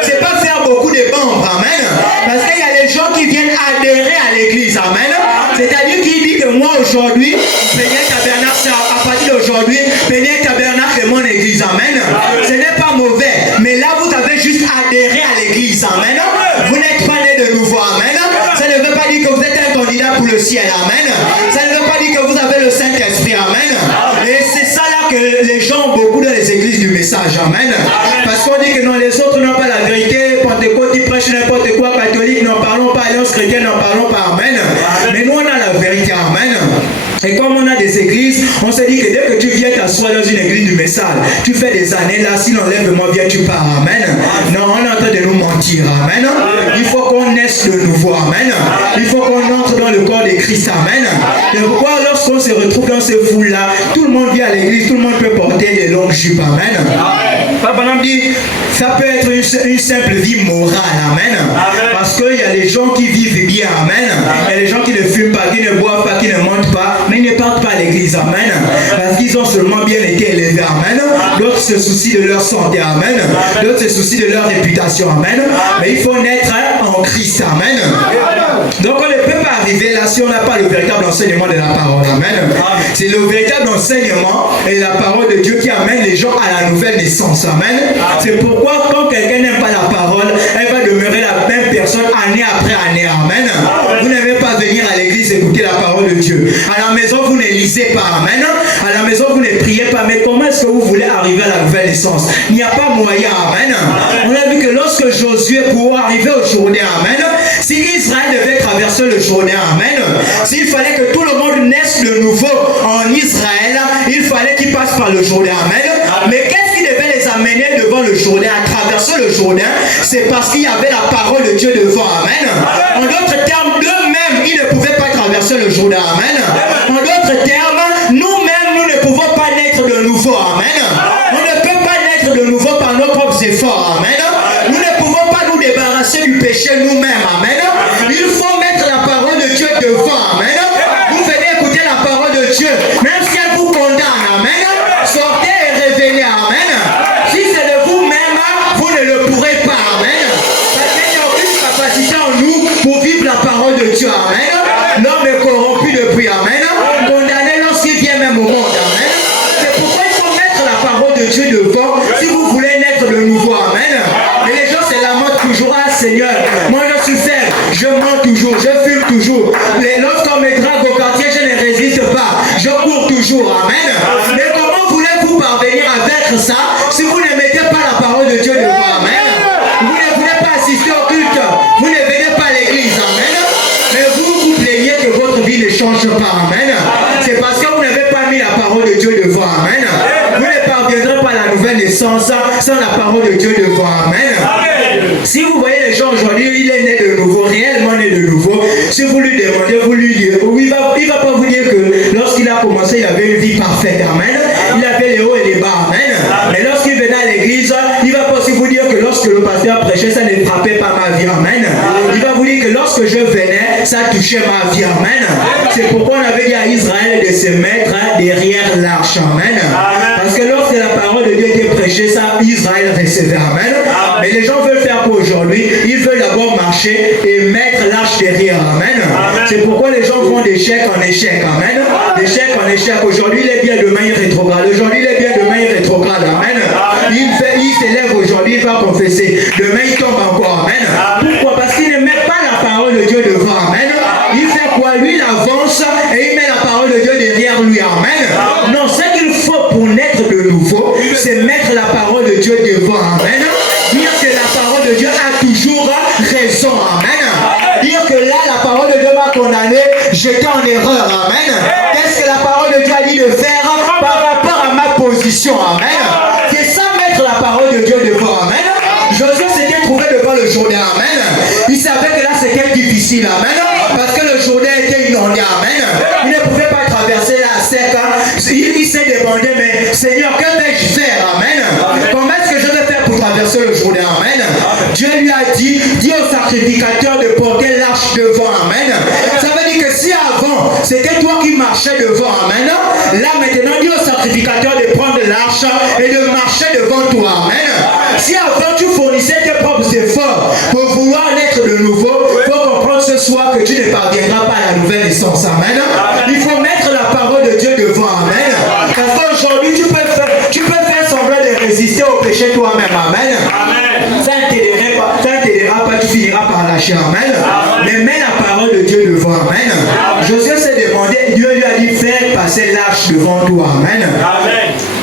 C'est pas faire beaucoup de membres. Amen. Parce qu'il y a les gens qui viennent adhérer à l'église. Amen. C'est-à-dire qu'il dit que moi aujourd'hui, Péniel Tabernacle, c'est à partir d'aujourd'hui, Péniel Tabernacle est mon église. Amen. Ce n'est pas mauvais. Mais là, vous avez juste adhéré à l'église. Amen. Vous n'êtes pas né de nouveau. Amen. Ça ne veut pas dire que vous êtes un candidat pour le ciel. Amen. Ça ne veut pas dire que vous avez le Saint-Esprit. Amen. Et c'est ça là que les gens ont beaucoup dans les églises du message. Amen. Parce qu'on dit que non, les autres n'ont pas la vérité. Pentecôte, ils prêchent n'importe quoi. Catholique, n'en parlons pas. Alliance chrétienne, n'en parlons pas. Amen. Mais nous, on a la vérité. Amen. Et comme on a des églises, on se dit que dès que tu viens t'assois dans une église du message. Tu fais des années là, si l'enlèvement vient, tu pars. Amen. Non, on est en train de nous mentir. Amen. Il faut qu'on naisse de nouveau. Amen. Il faut qu'on entre dans le corps de Christ. Amen. Et pourquoi lorsqu'on se retrouve dans ces foules-là, tout le monde vient à l'église, tout le monde peut porter des longues jupes. Amen. Papa dit, ça peut être une simple vie morale. Amen. Parce qu'il y a des gens qui vivent bien. Amen. Il y a des gens qui ne fument pas, qui ne boivent pas, qui ne mentent pas, mais ils ne partent pas à l'église. Amen. Parce qu'ils ont seulement bien été élevés. Amen. D'autres se soucient de leur santé. Amen. D'autres se soucient de leur réputation. Amen. Mais il faut naître en Christ. Amen. Donc on ne peut pas arriver là si on n'a pas le véritable enseignement de la parole. Amen. C'est le véritable enseignement et la parole de Dieu qui amène les gens à la nouvelle naissance. Amen. C'est pourquoi quand quelqu'un n'aime pas la parole, elle va demeurer la même personne année après année. Amen. Vous n'avez pas venir à l'église écouter la parole de Dieu. À la maison, vous ne lisez pas. Amen. À la maison, vous ne priez pas. Mais comment est-ce que vous voulez arriver à la nouvelle naissance? Il n'y a pas moyen. Amen. On a vu que lorsque Josué, pour arriver au Jourdain, amen, si Israël devait traverser le Jourdain, amen, s'il fallait que tout le monde naisse de nouveau en Israël, il fallait qu'il passe par le Jourdain. Amen. Mais qu'est-ce qui devait les amener devant le Jourdain, à traverser le Jourdain? C'est parce qu'il y avait la parole de Dieu devant. Amen. En d'autres termes, eux-mêmes, ils ne pouvaient pas traverser le Jourdain. Amen. En d'autres termes, nous-mêmes, nous ne pouvons pas naître de nouveau. Amen. On ne peut pas naître de nouveau par nos propres efforts. Amen. Nous ne pouvons pas nous débarrasser du péché nous-mêmes. Amen. Il faut mettre la parole de Dieu devant. Amen. Vous venez écouter la parole de Dieu, même si elle vous condamne. Amen. Sortez et revenez. Amen. Si c'est de vous-même, vous ne le pourrez pas. Amen. Parce qu'il n'y a aucune capacité en nous pour vivre la parole de Dieu. Amen. L'homme est corrompu depuis. Amen. Condamné lorsqu'il vient même au monde. Amen. C'est pourquoi il faut mettre la parole de Dieu devant si vous voulez naître de nouveau. Amen. Et les gens se lamentent toujours. Ah Seigneur, moi je suis faible, je mens toujours, je fume toujours. Lorsqu'on me drague au quartier, je ne résiste pas. Je cours toujours. Amen. Mais comment voulez-vous parvenir à vaincre ça si vous ne mettez pas la parole de Dieu devant? Amen. Vous ne voulez pas assister au culte, vous ne venez pas à l'église. Amen. Mais vous plaignez que votre vie ne change pas. Amen. C'est parce que vous n'avez pas mis la parole de Dieu devant. Amen. Vous ne parviendrez pas à la nouvelle naissance sans la parole de Dieu devant. Amen. Si vous voyez les gens aujourd'hui, il est né de nouveau, réellement né de nouveau. Si vous lui demandez, vous lui dites, il ne va pas vous dire que lorsqu'il a commencé, il avait une vie parfaite. Amen. Il avait les hauts et les bas. Amen. Mais lorsqu'il venait à l'église, il va pas aussi vous dire que lorsque le pasteur prêchait, ça ne frappait pas ma vie. Amen. Il va vous dire que lorsque je venais, ça touchait ma vie. Amen. C'est pourquoi on avait dit à Israël de se mettre derrière l'arche. Amen. Parce que lorsque la parole de Dieu était prêchée, ça, Israël recevait. Amen. Mais les gens veulent faire quoi aujourd'hui? Ils veulent d'abord marcher et mettre l'arche derrière. Amen. C'est pourquoi les gens vont d'échec en échec. Amen. D'échec en échec. Aujourd'hui, il est bien, demain il rétrograde. Aujourd'hui, il est bien, demain il rétrograde. Amen. Il s'élève aujourd'hui, il va confesser. Demain, il tombe encore. Amen. Pourquoi? Parce qu'il ne met pas la parole de Dieu devant. Amen. Il fait quoi? Lui, il avance et il met la parole de Dieu derrière lui. Amen. Non, ce qu'il faut pour naître de nouveau, c'est mettre la parole de Dieu devant. Amen. Dire que la parole de Dieu a toujours raison. Amen. Dire que là, la parole de Dieu m'a condamné, j'étais en erreur. Amen. Qu'est-ce que la parole de Dieu a dit de faire par rapport à ma position? Amen. C'est ça, mettre la parole de Dieu devant. Amen. Josué s'était trouvé devant le Jourdain. Amen. Il savait que là, c'était difficile. Amen. Parce que le Jourdain était inondé. Amen. Il ne pouvait pas traverser la sec. Il s'est demandé, mais Seigneur, que vais-je faire? Amen. Comment est-ce que je vais faire pour traverser le Jourdain? Amen. Dieu lui a dit, dis au sacrificateur de porter l'arche devant. Amen. Ça veut dire que si avant, c'était toi qui marchais devant. Amen. Là maintenant, dis au sacrificateur de prendre l'arche et de marcher devant toi. Amen. Si avant tu fournissais tes propres efforts pour vouloir naître de nouveau, il faut comprendre ce soir que tu ne parviendras pas à la nouvelle naissance. Amen. Il faut mettre la parole de Dieu devant. Amen. Parce qu'aujourd'hui, tu peux faire semblant de résister au péché toi-même. Amen. Ça ne t'aidera pas, tu finiras par lâcher. Amen. Mais mets la parole de Dieu devant. Amen. Josué s'est demandé, Dieu lui a dit, fais passer l'arche devant toi. Amen.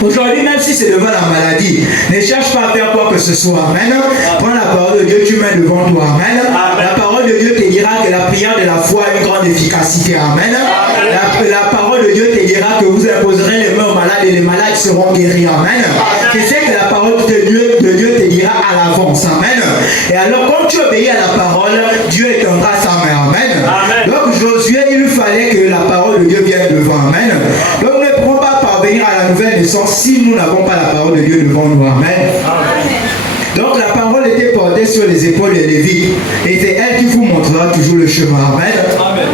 Aujourd'hui, même si c'est devant la maladie, ne cherche pas à faire quoi que ce soit. Amen. Prends la parole de Dieu, tu mets devant toi. Amen. La parole de Dieu te dira que la prière de la foi a une grande efficacité. Amen. La parole de Dieu te dira que vous imposerez les mains aux malades et les malades seront guéris. Amen. C'est ce que la parole de Dieu te dira à l'avance. Amen. Et alors, quand tu obéis à la parole, Dieu étendra sa main. Amen. Donc, Josué, il lui fallait que la parole de Dieu vienne devant. Amen. Donc, nous ne pourrons pas parvenir à la nouvelle naissance si nous n'avons pas la parole de Dieu devant nous. Amen. Donc, la parole était portée sur les épaules de Lévi. Et c'est elle qui vous montrera toujours le chemin. Amen. Amen.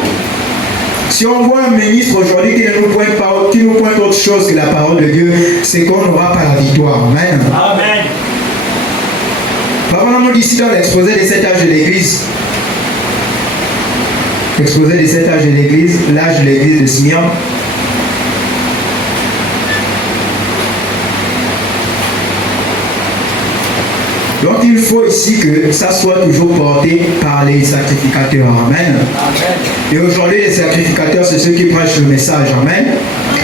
Si on voit un ministre aujourd'hui qui ne nous pointe pas, qui nous pointe autre chose que la parole de Dieu, c'est qu'on n'aura pas la victoire. Amen. Amen. Papa nous dit ici dans l'exposé des 7 âges de l'Église, l'exposé des 7 âges de l'Église, l'âge de l'Église de Smyrne. Donc il faut ici que ça soit toujours porté par les sacrificateurs. Amen. Et aujourd'hui les sacrificateurs c'est ceux qui prêchent le message. Amen.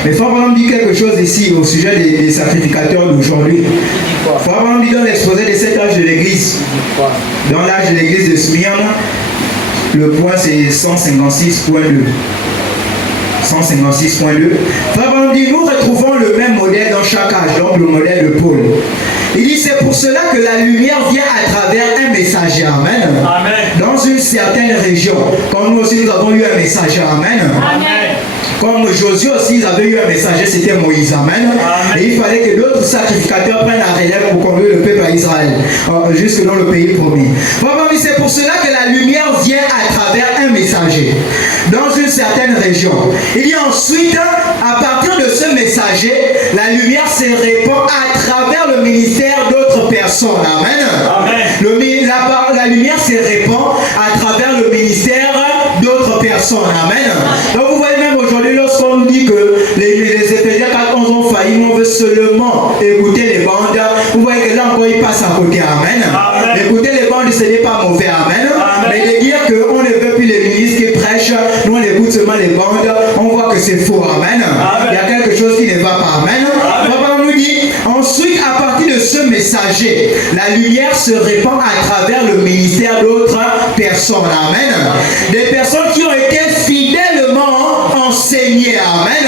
Mais Frère dit quelque chose ici au sujet des sacrificateurs d'aujourd'hui. Frère dit dans l'exposé des 7 âges de l'église, dans l'âge de l'église de Smyrne, le point c'est 156.2. 156.2. Frère dit nous retrouvons le même modèle dans chaque âge, donc le modèle de Paul. Il dit c'est pour cela que la lumière vient à travers un messager. Amen. Amen. Dans une certaine région. Comme nous aussi nous avons eu un messager. Amen. Amen. Comme Josué aussi ils avaient eu un messager, c'était Moïse. Amen. Amen. Et il fallait que d'autres sacrificateurs prennent la relève pour conduire le peuple à Israël jusque dans le pays promis. C'est pour cela que la lumière vient à travers un messager dans une certaine région. Il dit ensuite, à partir de ce messager, la lumière se répand à travers le ministère d'autres personnes. Amen. Amen. La lumière se répand à travers le ministère d'autres personnes. Amen. Donc vous voyez même aujourd'hui lorsqu'on nous dit que les Éphésiens 4:11 ont failli, on veut seulement écouter les bandes. Vous voyez que là encore ils passent à côté. Amen. Amen. Écouter les bandes ce n'est pas mauvais. Amen. Amen. Mais de dire qu'on ne veut plus les ministres qui prêchent, nous on écoute seulement les bandes, on voit que c'est faux. Amen. Amen. Il y a quelque chose qui ne va pas. Amen. Papa nous dit ensuite à partir de ce messager, la lumière se répand à travers le ministère d'autres personnes. Amen. Des personnes qui ont été fidèlement enseignées. Amen.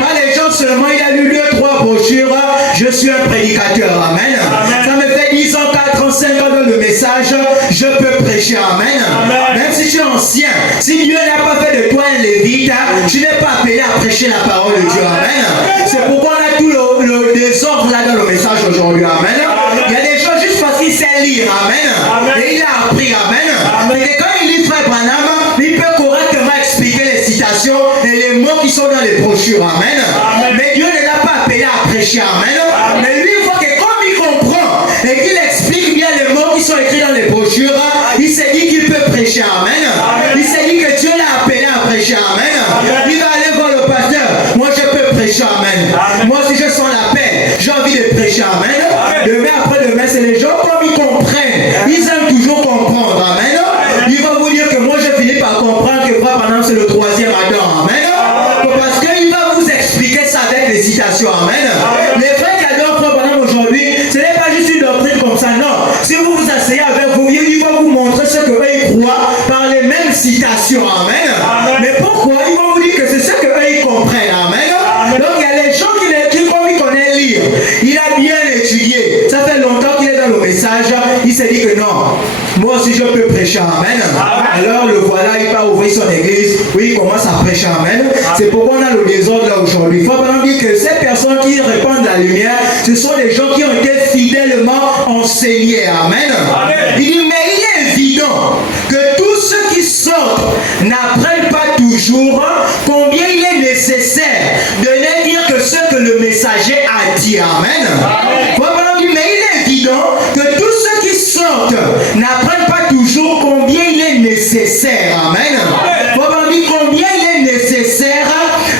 Pas les gens seulement, il a lu 2-3 brochures, je suis un prédicateur. Amen. Ça me fait 10 ans, 4 ans, 5 ans dans le message, je peux prêcher. Amen. Même si je suis ancien, si Dieu n'a pas fait de toi un lévite, tu n'es pas appelé à prêcher la parole de Dieu. Amen. C'est pourquoi on a tout le désordre là dans le message aujourd'hui. Amen. Il y a des gens juste parce qu'il sait lire. Amen. Et il a appris. Amen. Et quand il lit Frère Branham, il peut correctement expliquer les citations et les mots qui sont dans les brochures. Amen. Mais Dieu ne l'a pas appelé à prêcher. Amen. Mais lui, il faut que comme il comprend et qu'il explique bien les mots qui sont écrits dans les brochures, il s'est dit qu'il peut prêcher. Amen. Il s'est dit que Dieu l'a appelé à prêcher. Amen. Il va aller voir le pasteur. Moi, je peux prêcher. Amen. Moi, si je sens la paix, j'ai envie de prêcher. Amen. Demain après demain, c'est les gens comme ils comprennent. Ils aiment toujours comprendre. Amen. Il va vous dire que moi, je finis par comprendre que Frère Branham, c'est le 3e Adam. Amen. Parce qu'il va vous expliquer ça avec les citations. Amen. Les frères qui adorent Frère Branham aujourd'hui, ce n'est pas juste une doctrine comme ça. Non. Si vous vous asseyez avec vous, il va vous montrer ce que eux ils croient par les mêmes citations. Amen. Mais pourquoi? Ils vont vous dire que c'est ce que eux ils comprennent. Amen. Donc il y a les gens qui comme il connaît lire, il a bien étudié. Ça fait longtemps qu'il est dans le message. Il s'est dit que non. Moi aussi je peux prêcher. Amen. Alors le voilà, il va ouvrir son église. Oui, il commence à prêcher. Amen. C'est pourquoi on a le désordre là aujourd'hui. Il faut vraiment dire que ces personnes qui répandent la lumière, ce sont des gens qui ont été fidèlement enseignés. Amen. Il dit, mais il est évident que tous ceux qui sortent n'apprennent pas toujours combien il est nécessaire de ne dire que ce que le messager a dit. Amen. Il faut vraiment dire, mais il est évident que tous ceux qui sortent n'apprennent pas toujours combien il est nécessaire. Amen. Il faut vraiment dire combien il est nécessaire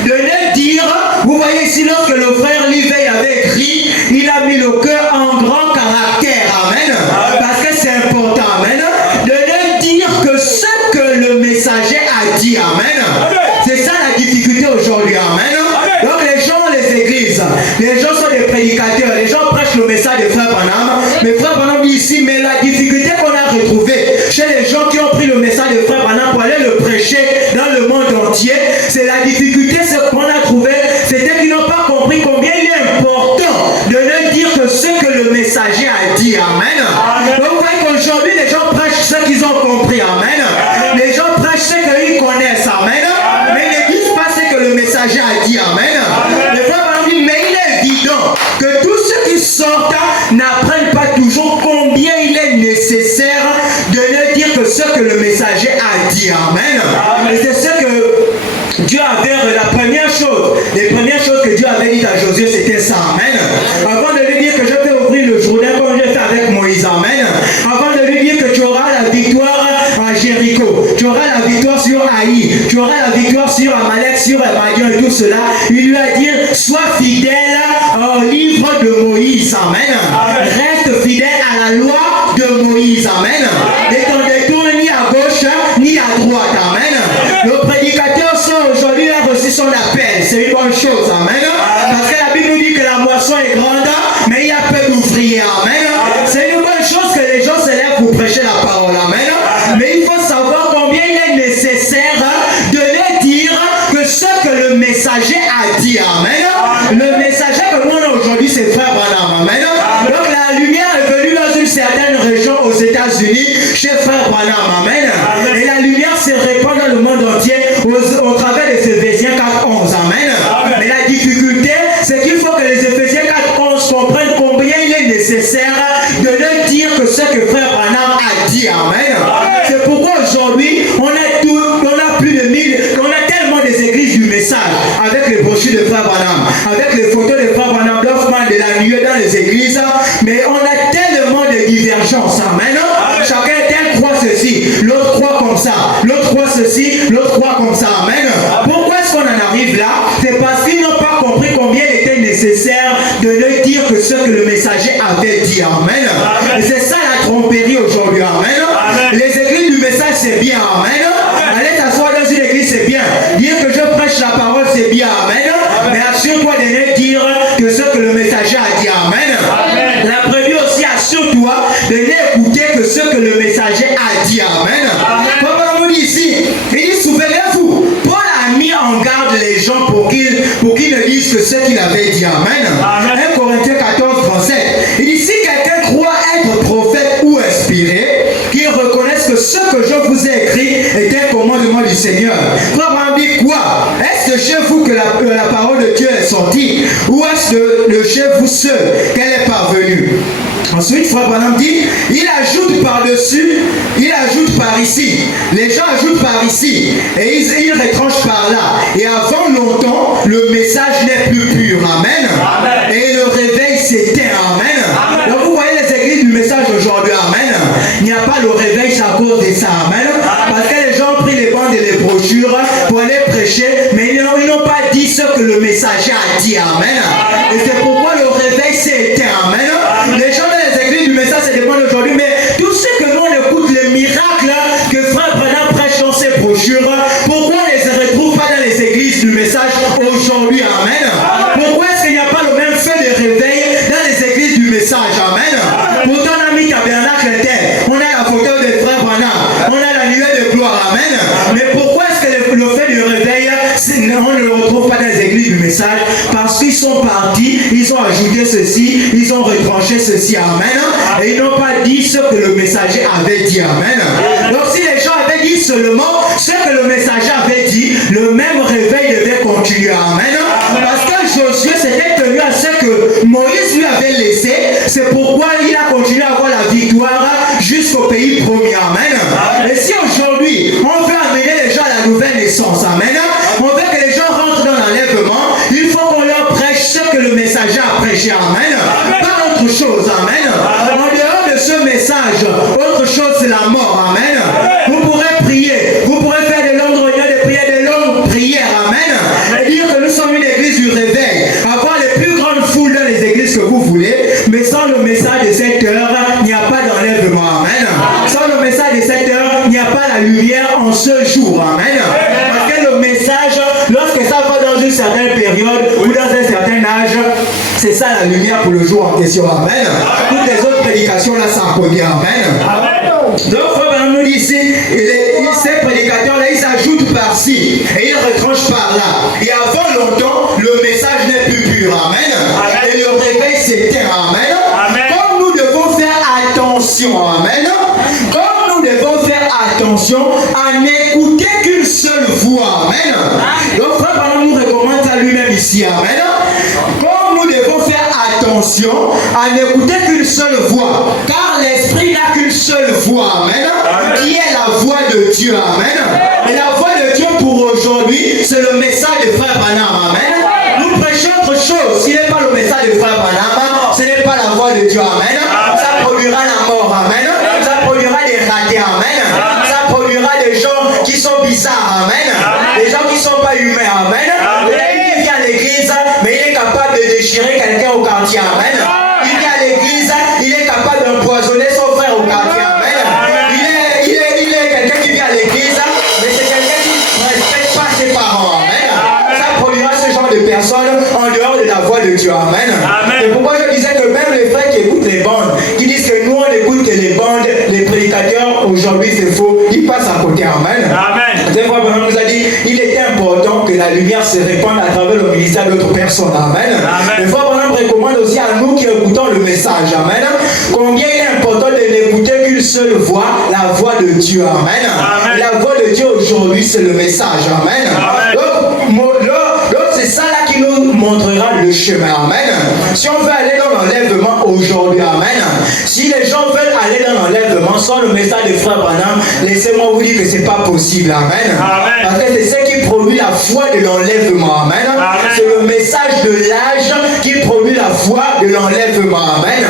de ne dire. Vous voyez ici, lorsque le frère Livey avait écrit, il a mis le cœur en grand caractère. Amen. Parce que c'est important. Amen. De ne dire que ce que le messager a dit. Amen. C'est ça la difficulté aujourd'hui. Amen. Donc les gens ont les églises. Les gens sont des prédicateurs. Les gens prêchent le message de Frère Branham. Mais Frère Branham dit ici, mais la difficulté qu'on a retrouvée chez les gens qui ont pris le message de Frère Branham pour aller le prêcher dans le monde entier, c'est la difficulté, ce qu'on a trouvé, c'était qu'ils n'ont pas compris combien ce que le messager a dit. Amen. Donc vous voyez qu'aujourd'hui, les gens prêchent ce qu'ils ont compris. Amen. Les gens prêchent ce qu'ils connaissent. Amen. Mais ils ne disent pas ce que le messager a dit. Amen. Le frère dit, mais il est évident que tous ceux qui sortent n'apprennent pas toujours combien il est nécessaire de ne dire que ce que le messager a dit. Amen. Et c'est ce que Dieu avait, la première chose, les premières choses que Dieu avait dit à Josué, c'était ça. Amen. Avant de lui dire que je peux ouvrir le Jourdain comme j'ai fait avec Moïse. Amen. Avant de lui dire que tu auras la victoire à Jéricho, tu auras la victoire sur Haï, tu auras la victoire sur Amalek, sur Madian et tout cela, il lui a dit, sois fidèle au livre de Moïse. Amen. Reste fidèle à la loi de Moïse. Amen. Ne t'en détourne ni à gauche ni à droite. Amen. Le prédicateur aujourd'hui a reçu son appel. C'est une bonne chose. Amen. Parce que la Bible nous dit que la moisson est grande, mais il y a peu d'ouvriers. Amen. C'est une bonne chose que les gens se lèvent pour prêcher la parole. Amen. Mais il faut savoir combien il est nécessaire de ne dire que ce que le messager a dit. Amen. Le messager que nous avons aujourd'hui, c'est Frère Branham. Amen. Donc la lumière est venue dans une certaine région aux États-Unis chez Frère Branham. Amen. Et la lumière se répand dans le monde entier au travers des Éphésiens 4:11. Amen. Mais la difficulté, c'est qu'il faut que les Éphésiens 4:11 comprennent combien il est nécessaire de ne dire que ce que Frère Branham a dit. Amen. C'est pourquoi aujourd'hui, on a plus de 1000, on a tellement des églises du message avec les brochures de Frère Branham, avec les photos de Frère Branham Dorfman de la nuée dans les églises, mais on a tellement de divergences. Amen. Chacun tel croit ceci, l'autre croit comme ça, l'autre croit ceci, l'autre croit comme ça. Amen. Pourquoi est-ce qu'on en arrive là? C'est parce qu'ils n'ont pas compris combien il était nécessaire de ne dire que ce que le messager avait dit. Amen. Et c'est ça la tromperie aujourd'hui. Amen. Les églises du message, c'est bien. Amen. Aller t'asseoir dans une église, c'est bien. Dire que je prêche la parole, c'est bien. Amen. Mais assure-toi de ne dire que ce que le messager a dit. Amen. La première aussi, assure-toi de n'écouter que ce que le messager a dit. Amen. Comme on nous dit ici, il dit, souvenez-vous, Paul a mis en garde les gens pour qu'ils ne disent que ce qu'il avait dit. Amen. 1 Corinthiens 14:37. Il dit, si quelqu'un croit être prophète ou inspiré, qu'il reconnaisse que ce que je vous ai écrit est un commandement du Seigneur. Frère dit quoi? Est-ce de chez vous que la parole de Dieu est sortie, ou est-ce de chez vous seul qu'elle est parvenue? Ensuite, Frère Branham dit, il ajoute par-dessus, il ajoute par ici. Les gens ajoutent par ici et ils retranchent par là. Et avant longtemps, le message n'est plus pur. Amen. Et le réveil s'éteint. Amen. Donc vous voyez les églises du message aujourd'hui. Amen. Il n'y a pas le réveil, c'est à cause de ça. Amen. Parce que les gens ont pris les bandes et les brochures pour aller prêcher, mais ils n'ont pas dit ce que le messager a dit. Amen. Et c'est pourquoi le réveil s'est éteint. Amen. Les gens dans les églises du message se demandent aujourd'hui, mais tout ce que nous on écoute, les miracles que Frère Branham prêche dans ses brochures, pourquoi on ne les retrouve pas dans les églises du message aujourd'hui? Amen. Pourquoi est-ce qu'il n'y a pas le même feu de réveil dans les églises du message? Amen. Pourtant on a mis tabernacle tel, on a la photo de Frère Branham, on a la nuée de gloire. Amen. Mais pourquoi est-ce que le fait du réveil, on ne le retrouve pas dans les églises du message? Parce qu'ils sont partis, ils ont ajouté ceci, ils ont retranché ceci. Amen. Et ils n'ont pas dit ce que le messager avait dit. Amen. Donc si les gens avaient dit seulement ce que le messager avait dit, le même réveil devait continuer. Amen. Parce que Josué s'était tenu à ce que Moïse lui avait laissé. C'est pourquoi il a continué à avoir la victoire jusqu'au pays promis. Amen. Et si aujourd'hui on veut amener les gens à la nouvelle naissance, amen, on veut que les gens rentrent dans l'enlèvement, il faut qu'on leur prêche ce que le messager a prêché. Amen. Pas autre chose. Amen. En dehors de ce message, autre chose c'est la mort. Amen. Vous pourrez prier, vous pourrez faire de longues réunions de prière, de longues prières. Amen. Et dire que nous sommes une église du réveil, avoir les plus grandes foules dans les églises que vous voulez, mais sans le message de cette heure, il n'y a pas d'enlèvement. Amen. Sans le message de cette heure, il n'y a pas la lumière en ce jour. Amen. Parce que le message, lorsque ça va dans une certaine période ou dans un certain âge, c'est ça la lumière pour le jour en question. Amen. Toutes les autres prédications là, ça revient. Amen. Donc, Frère nous dit ici, ces prédicateurs là, ils ajoutent par-ci et ils retranchent par là. Et avant longtemps, le message n'est plus pur. Amen. Et le réveil s'éteint. Amen. ici. Amen. Comme nous devons faire attention à n'écouter qu'une seule voix, car l'esprit n'a qu'une seule voix, amen, qui est la voix de Dieu. Amen. Et la voix de Dieu pour aujourd'hui, c'est le message de Frère Branham. Amen. Nous prêchons autre chose. Ce n'est pas le message de Frère Branham, ce n'est pas la voix de Dieu. Amen. Ça produira la mort. Amen. Ça produira des ratés. Amen. Ça produira des gens qui sont bizarres. Amen. Des gens qui ne sont pas humains. Amen. Il vient à l'église, mais il est capable de déchirer quelqu'un au quartier. Amen. Il vient à l'église, il est capable d'empoisonner son frère au quartier. Amen. Il est quelqu'un qui vient à l'église, mais c'est quelqu'un qui ne respecte pas ses parents. Amen. Ça produira ce genre de personnes en dehors de la voix de Dieu. Amen. Et pourquoi je disais que même les frères qui écoutent les bandes, qui disent que nous on écoute que les bandes, les prédicateurs, aujourd'hui c'est faux, ils passent à côté. Amen. Cette fois, Branham nous a dit, il était important que la lumière se répande à travers le ministère d'autres personnes. Amen. Des fois, Branham recommande aussi à nous qui écoutons le message. Amen. Combien il est important de n'écouter qu'une seule voix, la voix de Dieu. Amen. La voix de Dieu aujourd'hui, c'est le message. Amen. Donc c'est ça là qui nous montrera le chemin. Amen. Si on veut aller dans l'enlèvement aujourd'hui, amen. Si les gens veulent aller dans l'enlèvement sans le message de Frère Branham, laissez-moi vous dire que c'est pas possible. Amen. Parce que c'est ce qui produit la foi de l'enlèvement. Amen. C'est le message de l'âge qui produit la foi de l'enlèvement. Amen.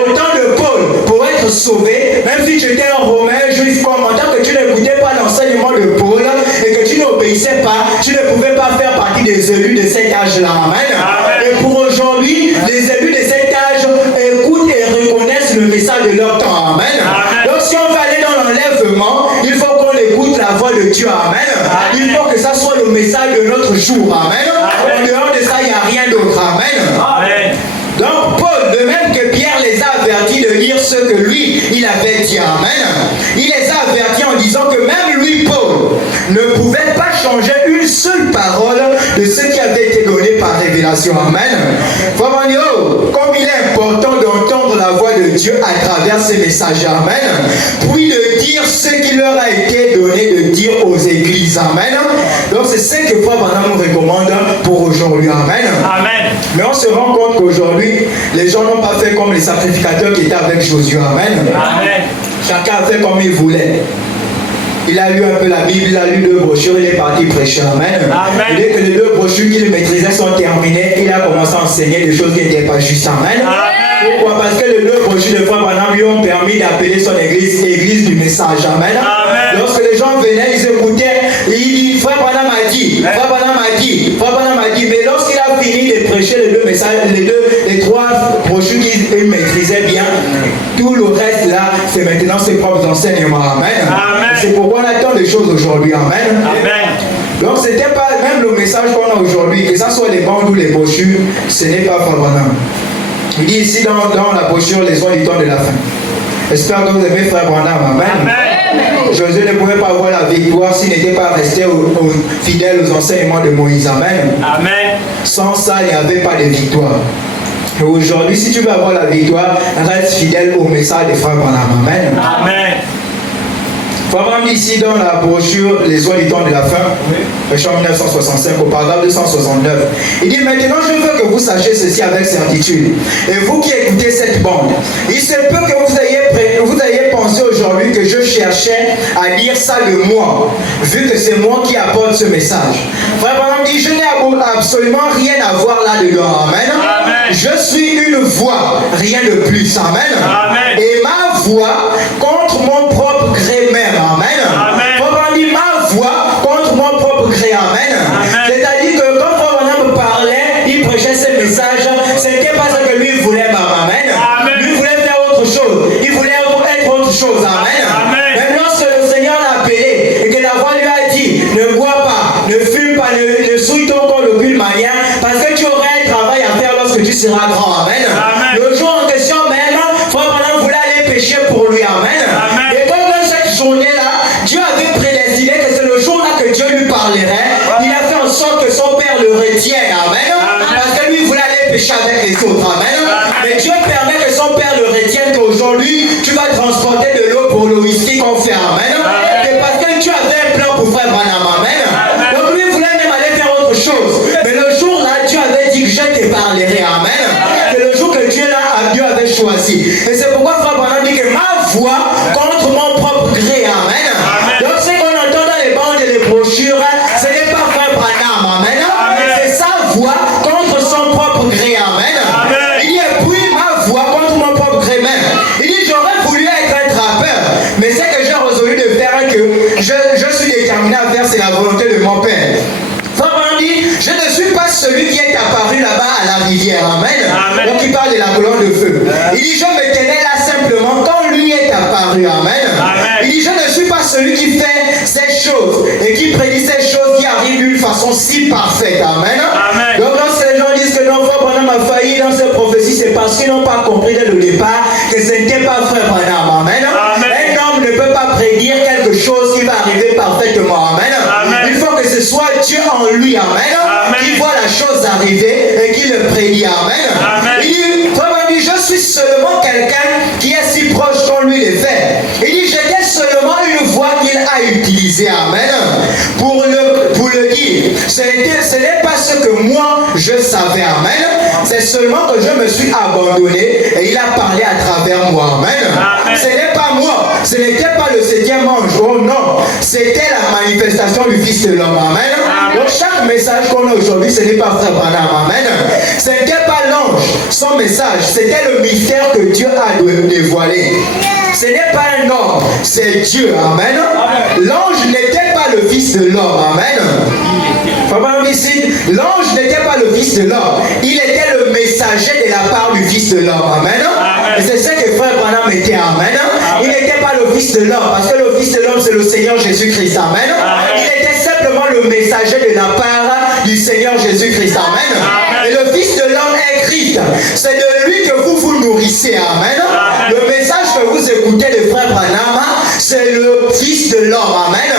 Au temps de Paul, pour être sauvé, même si tu étais un Romain, juif, comme en tant que tu n'écoutais pas l'enseignement de Paul et que tu n'obéissais pas, tu ne pouvais pas faire partie des élus de cet âge-là. Amen. Et pour aujourd'hui, les élus de cet âge écoutent et reconnaissent le message de leur temps. Amen. Donc si on veut aller dans l'enlèvement, il faut qu'on écoute la voix de Dieu. Amen. Il faut que ça soit le message de notre jour. Amen. En dehors de ça, il n'y a rien d'autre. Amen. Donc Paul, de même que Pierre les a avertis de lire ce que lui, il avait dit. Amen. Il les a avertis en disant que même lui, Paul, ne pouvait pas changer une seule parole de ce qui avait été donné par révélation. Amen. Faut dire, comme il est important d'entendre la voix de Dieu à travers ces messages. Amen. Puis de dire ce qui leur a été donné de dire aux églises. Amen. Donc c'est ce que Frère Branham nous recommande pour aujourd'hui. Amen. Mais on se rend compte qu'aujourd'hui, les gens n'ont pas fait comme les sacrificateurs qui étaient avec Josué. Amen. Chacun a fait comme il voulait. Il a lu un peu la Bible, il a lu 2 brochures, il est parti prêcher. Amen. Et dès que les 2 brochures qu'il maîtrisait sont terminées, il a commencé à enseigner des choses qui n'étaient pas justes. Amen. Pourquoi? Parce que les 2 brochures de Frère Branham lui ont permis d'appeler son église église du message. Amen. Lorsque les gens venaient, ils écoutaient, et il dit, Frère Branham a dit, Frère Branham a dit, Frère Branham a dit. Mais lorsqu'il a fini de prêcher les 2 messages, les 3 brochures qu'il maîtrisait bien, tout le reste là, c'est maintenant ses propres enseignements. Amen. C'est pourquoi on attend des choses aujourd'hui. Amen. Donc c'était pas même le message qu'on a aujourd'hui, que ce soit les bandes ou les brochures, ce n'est pas Frère Branham. Il dit ici dans la brochure les soins du temps de la fin. J'espère que vous aimez Frère Branham. Amen. Josué ne pouvait pas avoir la victoire s'il n'était pas resté fidèle aux enseignements de Moïse. Amen. Sans ça, il n'y avait pas de victoire. Et aujourd'hui, si tu veux avoir la victoire, reste fidèle au message de Frère Branham. Amen. Frère Branham dit ici dans la brochure les soins du temps de la fin, verset 1965 au paragraphe 269. Il dit maintenant je veux que vous sachiez ceci avec certitude. Et vous qui écoutez cette bande, il se peut que vous ayez pensé aujourd'hui que je cherchais à dire ça de moi, vu que c'est moi qui apporte ce message. Frère Branham dit je n'ai absolument rien à voir là-dedans. Amen. Je suis une voix, rien de plus. Amen. Et ma voix contre mon propre gré même. Amen. Frère Branham dit ma voix contre mon propre gré. Amen. C'est-à-dire que quand Frère Branham parlait, il prêchait ses messages, ce n'était pas ce que lui voulait. Amen. Lui voulait faire autre chose. Il voulait être autre chose. Amen. Même lorsque le Seigneur l'a appelé et que la voix lui a dit ne bois pas, ne fume pas, ne souille ton corps d'aucune manière, parce que tu aurais un travail à faire lorsque tu seras grand. Amen. Le jour en question même, Frère Branham voulait aller pécher pour lui. Amen. Et comme dans cette journée-là, Dieu avait prédestiné que c'est le jour-là que Dieu lui parlerait. Il a fait en sorte que son père le retienne. Amen. Parce que lui voulait aller pécher avec les autres. Amen. Mais Dieu permet que son père le retienne, qu'aujourd'hui tu vas transporter de l'eau pour le whisky qu'on fait. Amen. C'est parce que Dieu avait un plan pour Frère Branham. Amen. Donc lui voulait même aller faire autre chose. Mais le jour-là, Dieu avait choisi. Et c'est pourquoi Frère Branham dit que ma voix contre mon propre gré. Amen. Donc ce qu'on entend dans les bandes et les brochures, ce n'est pas Frère Branham. Amen. C'est sa voix contre son propre gré. Amen. Il dit, et puis ma voix contre mon propre gré même. Il dit, j'aurais voulu être un trappeur, mais ce que j'ai résolu de faire, que je suis déterminé à faire, c'est la volonté de mon Père. Frère Branham dit, je ne suis pas celui qui est apparu là-bas à la rivière. Amen. Donc il parle de la colonne de feu. Il dit, je me tenais là simplement quand lui est apparu. Amen. Il dit, je ne suis pas celui qui fait ces choses et qui prédit ces choses qui arrivent d'une façon si parfaite. Amen. Donc lorsque les gens disent que non, Frère Branham a failli dans ces prophéties, c'est parce qu'ils n'ont pas compris dès le départ que ce n'était pas Frère Branham. Amen. Un homme ne peut pas prédire quelque chose qui va arriver parfaitement. Amen. Il faut que ce soit Dieu en lui. Amen. Qui voit la chose arriver et qui le prédit. Amen. Il dit, Frère Branham dit, je suis seulement quelqu'un qui est si proche qu'on lui les fait. Il dit, j'étais seulement une voix qu'il a utilisée. Amen. Pour le dire. Ce n'est pas ce que moi je savais. Amen. C'est seulement que je me suis abandonné et il a parlé à travers moi. Amen. Ce n'est pas moi. Ce n'était pas le 7e ange. Oh non. C'était la manifestation du Fils de l'homme. Amen. Donc chaque message qu'on a aujourd'hui, ce n'est pas Frère Branham. Amen. Ce n'était pas l'ange, son message. C'était le mystère que Dieu a dévoilé. Ce n'est pas un homme, c'est Dieu. Amen. L'ange n'était pas le Fils de l'homme. Amen. Ici, l'ange n'était pas le Fils de l'homme. Il était le messager de la part du Fils de l'homme. Amen. Et c'est ce que Frère Branham était. Amen. Il n'était pas le Fils de l'homme, parce que le Fils de l'homme, c'est le Seigneur Jésus-Christ. Amen. Il était simplement le messager de la part du Seigneur Jésus-Christ. Amen. Et le Fils de l'homme est Christ. C'est de lui que vous vous nourrissez. Amen. Le message que vous écoutez de Frère Branham, c'est le Fils de l'homme. Amen.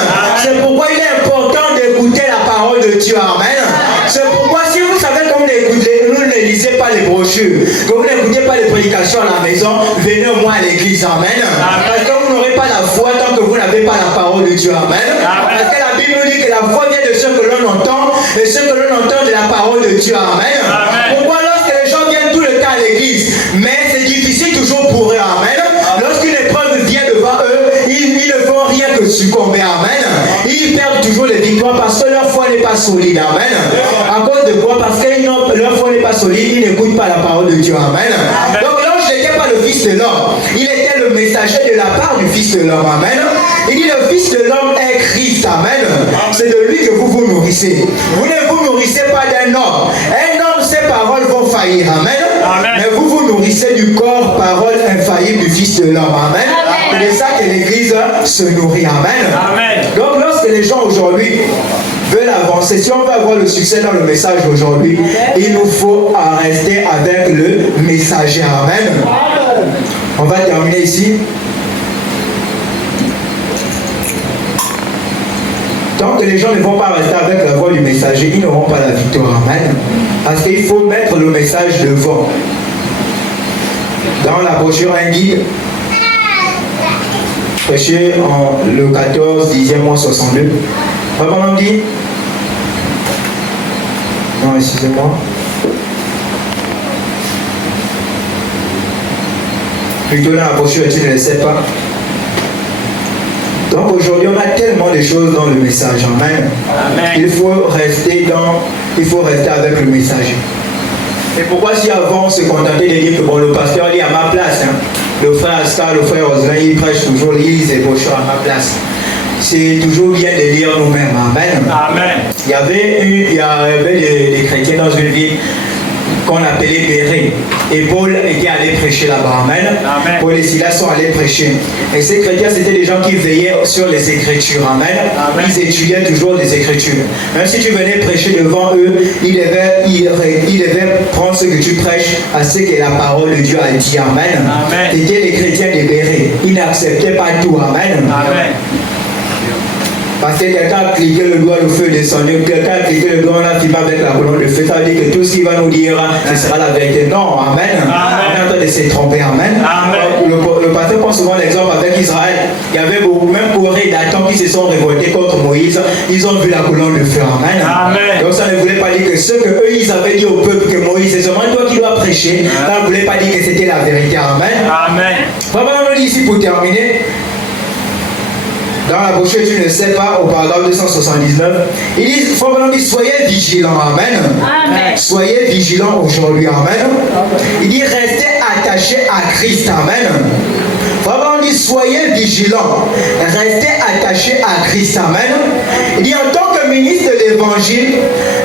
C'est pourquoi il est important d'écouter la parole de Dieu. Amen. C'est pourquoi si vous savez comme vous ne lisez pas les brochures, que vous n'écoutez pas les prédications à la maison, venez au moins à l'église. Amen. Parce que vous n'aurez pas la foi tant que vous n'avez pas la parole de Dieu. Amen. Parce que la Bible nous dit que la foi vient de ce que l'on entend et ce que l'on entend de la parole de Dieu. Amen. Pourquoi lorsque les gens viennent tout le temps à l'église, mais c'est difficile toujours pour eux. Amen. Lorsqu'une épreuve vient devant eux, ils ne font rien que succomber. Amen. Ils perdent toujours les victoires parce que leur foi n'est pas solide. Amen. À cause de quoi? Parce que leur foi n'est pas solide, ils n'écoutent pas la parole de Dieu. Amen. Donc l'ange n'était pas le Fils de l'homme. Il était le messager de la part du Fils de l'homme. Amen. Il dit le Fils de l'homme est Christ. Amen. C'est de lui que vous vous nourrissez. Vous ne vous nourrissez pas d'un homme. Un homme, ses paroles vont faillir. Amen. Mais vous vous nourrissez du corps, parole infaillible du Fils de l'homme. Amen. C'est de ça que l'Église se nourrit. Amen. Donc lorsque les gens aujourd'hui veulent avancer, si on veut avoir le succès dans le message d'aujourd'hui, il nous faut rester avec le messager. Amen. On va terminer ici. Tant que les gens ne vont pas rester avec la voix du messager, ils n'auront pas la victoire. Amen. Parce qu'il faut mettre le message devant. Dans la brochure, un guide prêché en le 14, 10e mois 62. Comment on dit? Non, excusez-moi. Plutôt dans la brochure, tu ne le sais pas. Donc aujourd'hui, on a tellement de choses dans le message. Amen. Il faut rester avec le messager. Et pourquoi si avant on se contentait de dire que bon, le pasteur lit à ma place, hein, le frère Ascar, le frère Oslin, il prêche toujours, il lit ses brochures à ma place. C'est toujours bien de lire nous-mêmes. Amen. Amen. Il y avait des chrétiens dans une ville qu'on appelait Béret. Et Paul était allé prêcher là-bas. Amen. Amen. Paul et Silas sont allés prêcher. Et ces chrétiens, c'était des gens qui veillaient sur les Écritures. Amen. Amen. Ils étudiaient toujours les Écritures. Même si tu venais prêcher devant eux, ils devaient prendre ce que tu prêches à ce que la parole de Dieu a dit. Amen. Amen. C'était les chrétiens de Béret. Ils n'acceptaient pas tout. Amen. Amen. Parce que quelqu'un a cliqué le doigt, le feu est descendu. Quelqu'un a cliqué le doigt, on a filmé avec la colonne de feu. Ça veut dire que tout ce qu'il va nous dire, ce sera la vérité. Non, amen. On est en train de se tromper. Amen. Le pasteur prend souvent l'exemple avec Israël. Il y avait beaucoup, même Corée, Dathan qui se se sont révoltés contre Moïse, ils ont vu la colonne de feu. Amen. Amen. Donc ça ne voulait pas dire que ce que eux ils avaient dit au peuple que Moïse, c'est seulement toi qui dois prêcher, ça ne voulait pas dire que c'était la vérité. Amen. Amen. Papa, on dit ici pour terminer. Dans la brochure, tu ne sais pas, au paragraphe 279, il dit, Frère dit, soyez vigilants, amen. Amen. Soyez vigilants aujourd'hui, amen. Il dit, restez attachés à Christ, amen. Frère dit, soyez vigilants, restez attachés à Christ, amen. Il dit, en tant que ministre de l'évangile,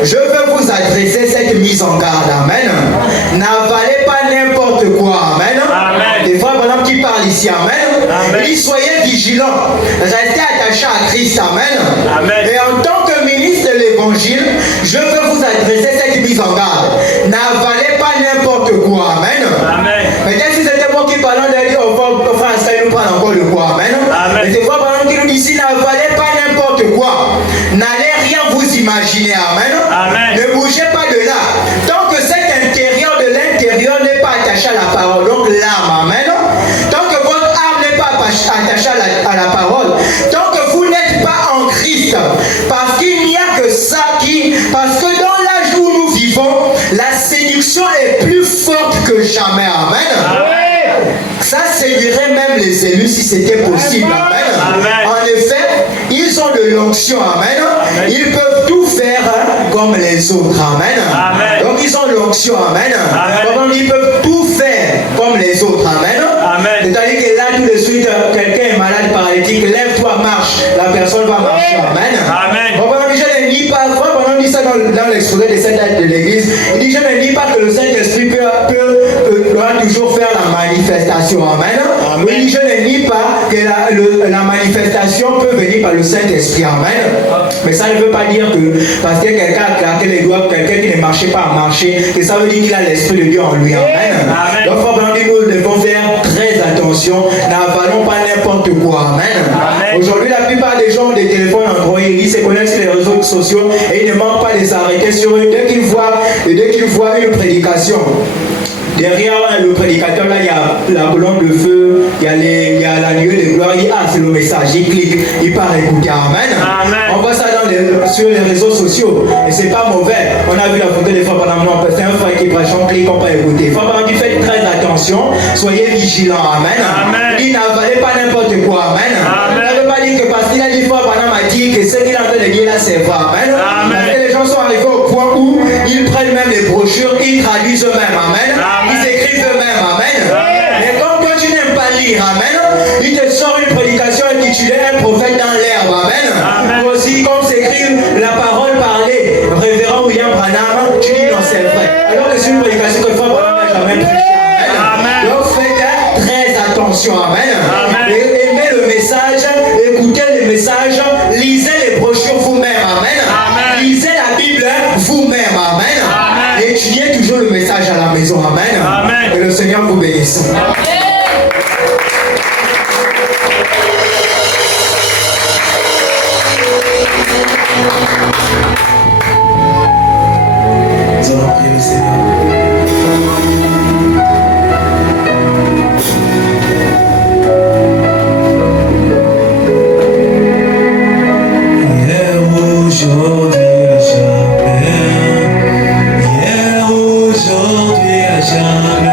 je veux vous adresser cette mise en garde, amen. N'avalez pas n'importe quoi, amen. Des frères, par qui parlent ici, amen. Il dit, soyez vigilants, restez attachés à Christ, amen. Et en tant que ministre de l'évangile, je veux vous adresser cette mise en garde. N'avalez pas n'importe quoi, amen. Peut-être si c'était moi qui parlais, on allait dire, oh, frère, ça nous parle encore de quoi, amen. Mais des fois, par exemple, qui nous dit ici, n'avalez pas n'importe quoi. N'allez rien vous imaginer, amen. Ne bougez pas de là. Tant que cet intérieur de l'intérieur n'est pas attaché à la parole, donc l'âme, amen. Tant que votre âme n'est pas attachée à la parole, tant que vous n'êtes pas en Christ, parce qu'il n'y a que ça parce que dans l'âge où nous vivons, la séduction est plus forte que jamais, amen. Ça séduirait même les élus si c'était possible, amen. En effet, ils ont de l'onction, amen. Ils peuvent tout faire comme les autres, amen. Donc ils ont l'onction, amen. Donc ils peuvent tout faire comme les autres, amen. C'est-à-dire que là, tout de suite, quelqu'un est malade, paralytique, lève-toi, marche. La personne va marcher, amen. Bon, je ne dis pas, pendant on dit ça dans l'exposé de cette date de l'église, il dit, je ne dis pas que le Saint-Esprit doit toujours faire la manifestation, amen. Il dit, je ne dis pas que la manifestation peut venir par le Saint-Esprit, amen. Mais ça ne veut pas dire que parce que quelqu'un a claqué les doigts, quelqu'un qui ne marchait pas à marcher, que ça veut dire qu'il a l'Esprit de Dieu en lui, amen. Donc, nous devons faire très attention, n'avalons pas n'importe quoi, amen. Aujourd'hui, la plupart des gens ont des téléphones Android, ils se connectent sur les réseaux sociaux et ils ne manquent pas de s'arrêter sur eux dès qu'ils voient une prédication. Derrière le prédicateur, là, il y a la colonne de feu, il y a la nuée de gloire, c'est le message, il clique, il part écouter, amen. On voit ça sur les réseaux sociaux, et c'est pas mauvais. On a vu la photo des fois pendant longtemps, c'est un frère qui prêche, on clique, on peut écouter. Faites très attention, soyez vigilants, amen. Il n'avalez pas n'importe quoi, amen. Ça ne veut pas dire que parce qu'il a dit fois pendant m'a dit que ce qu'il est en train de dire là, c'est vrai, amen. Parce que les gens sont arrivés au point où ils prennent même les brochures, ils traduisent eux-mêmes, amen. Ils écrivent eux-mêmes, amen. Mais comme toi tu n'aimes pas lire, amen, il te sort une prédication intitulée Un prophète dans l'herbe, amen. Aussi, comme s'écrit la parole parlée, révérend William Branham, tu dis non, c'est vrai. Alors que c'est une prédication que Frère Branham n'a jamais prêché, amen. Donc faites très attention, amen. Et aimez le message, écoutez le message, lisez les brochures vous-même, amen. Lisez la Bible vous-même, amen. Et étudiez toujours le message à la maison, amen. Que le Seigneur vous bénisse. Nous allons prier le Seigneur. Aujourd'hui à jamais,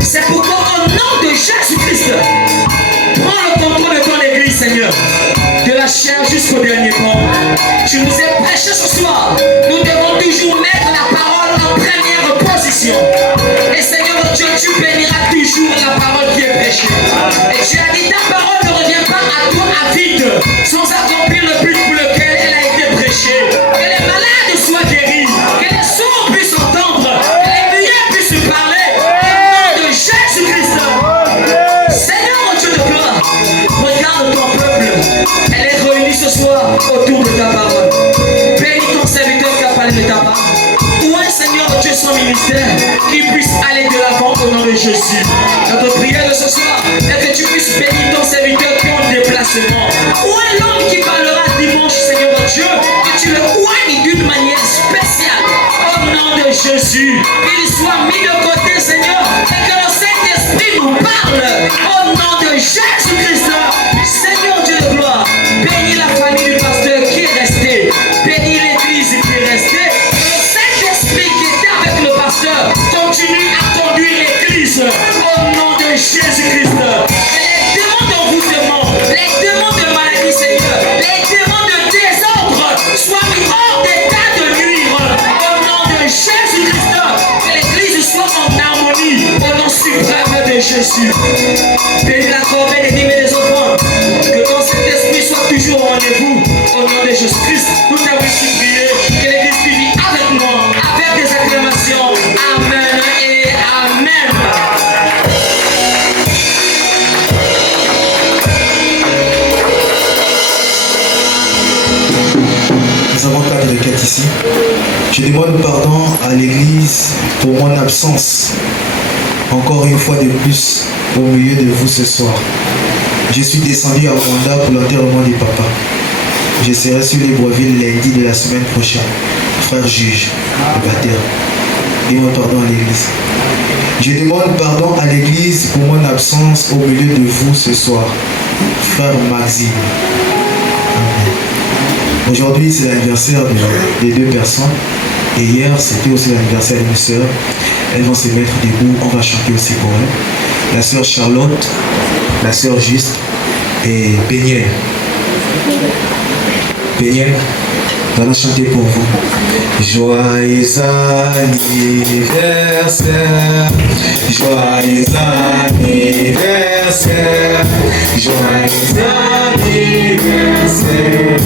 C'est pourquoi au nom de Jésus-Christ, prends le contrôle de ton église, Seigneur. chair jusqu'au dernier mot. Tu nous as prêché ce soir. Nous devons toujours mettre la parole en première position. Et Seigneur Dieu, tu béniras toujours la parole qui est prêchée. Et tu as dit ta parole ne revient pas à toi à vide, sans accomplir le but pour lequel elle a été prêchée. Que les malades soient guéris, que les sourds puissent entendre, que les muets puissent parler. Au nom de Jésus-Christ. Seigneur Dieu de gloire, regarde ton peuple. Elle est réunie ce soir autour de ta parole. Bénis ton serviteur qui a parlé de ta part. Ouais, Seigneur Dieu, son ministère, qu'il puisse aller de l'avant au nom de Jésus. Notre prière de ce soir est que tu puisses bénir ton serviteur qui est en déplacement. Ouais, l'homme qui parlera dimanche, Seigneur Dieu, que tu le oignes d'une manière spéciale au nom de Jésus. Qu'il soit mis de côté, Seigneur, et que le Saint-Esprit nous parle au nom de Jésus-Christ. Seigneur Dieu de gloire, bénis la famille du pasteur qui est resté, bénis l'église qui est restée. Saint-Esprit qui était avec le pasteur continue à conduire l'église au nom de Jésus-Christ. Que les démons d'envoûtement, les démons de maladie, Seigneur, les démons de désordre soient mis hors d'état de nuire au nom de Jésus-Christ. Que l'église soit en harmonie au nom suprême de Jésus. Bénis la corbeille des dîmes et des offrandes. Que ton Saint-Esprit soit toujours au rendez-vous au nom de Jésus-Christ. Nous t'avons supplié que l'église finisse avec moi, avec des acclamations. Amen et Amen. Nous avons 4 requêtes ici. Je demande pardon à l'église pour mon absence. Encore une fois de plus au milieu de vous ce soir. Je suis descendu à Rwanda pour l'enterrement du papa. Je serai sur Libreville lundi de la semaine prochaine. Frère juge, le baptême. Demande pardon à l'église. Je demande pardon à l'église pour mon absence au milieu de vous ce soir. Frère Maxime. Amen. Aujourd'hui, c'est l'anniversaire des 2 personnes. Et hier, c'était aussi l'anniversaire de mes sœurs. Elles vont se mettre debout. On va chanter aussi pour elles. La sœur Charlotte, la sœur Juste et Péniel. Péniel, nous allons chanter pour vous. Joyeux anniversaire, joyeux anniversaire, joyeux anniversaire,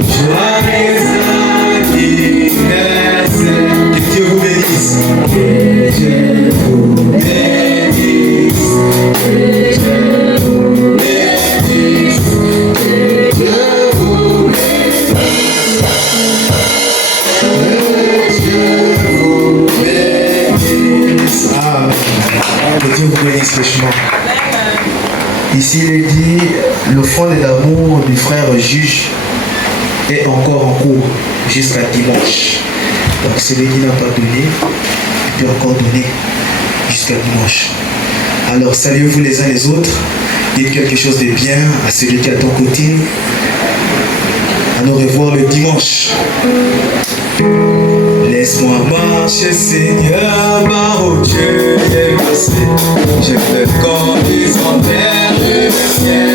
joyeux anniversaire. Que Dieu vous bénisse. Que Dieu vous bénisse. Que Dieu vous bénisse. Que Dieu vous bénisse. Amen. Que Dieu vous bénisse richement. Ici, il est dit, le fond de l'amour du frère juge est encore en cours jusqu'à dimanche. Donc celui qui n'a pas donné, il peut encore donner jusqu'à dimanche. Alors saluez-vous les uns les autres, dites quelque chose de bien à celui qui est à ton côté. À nous revoir le dimanche. Laisse-moi marcher, Seigneur, par où Dieu est passé. Je te conduis en terre du ciel.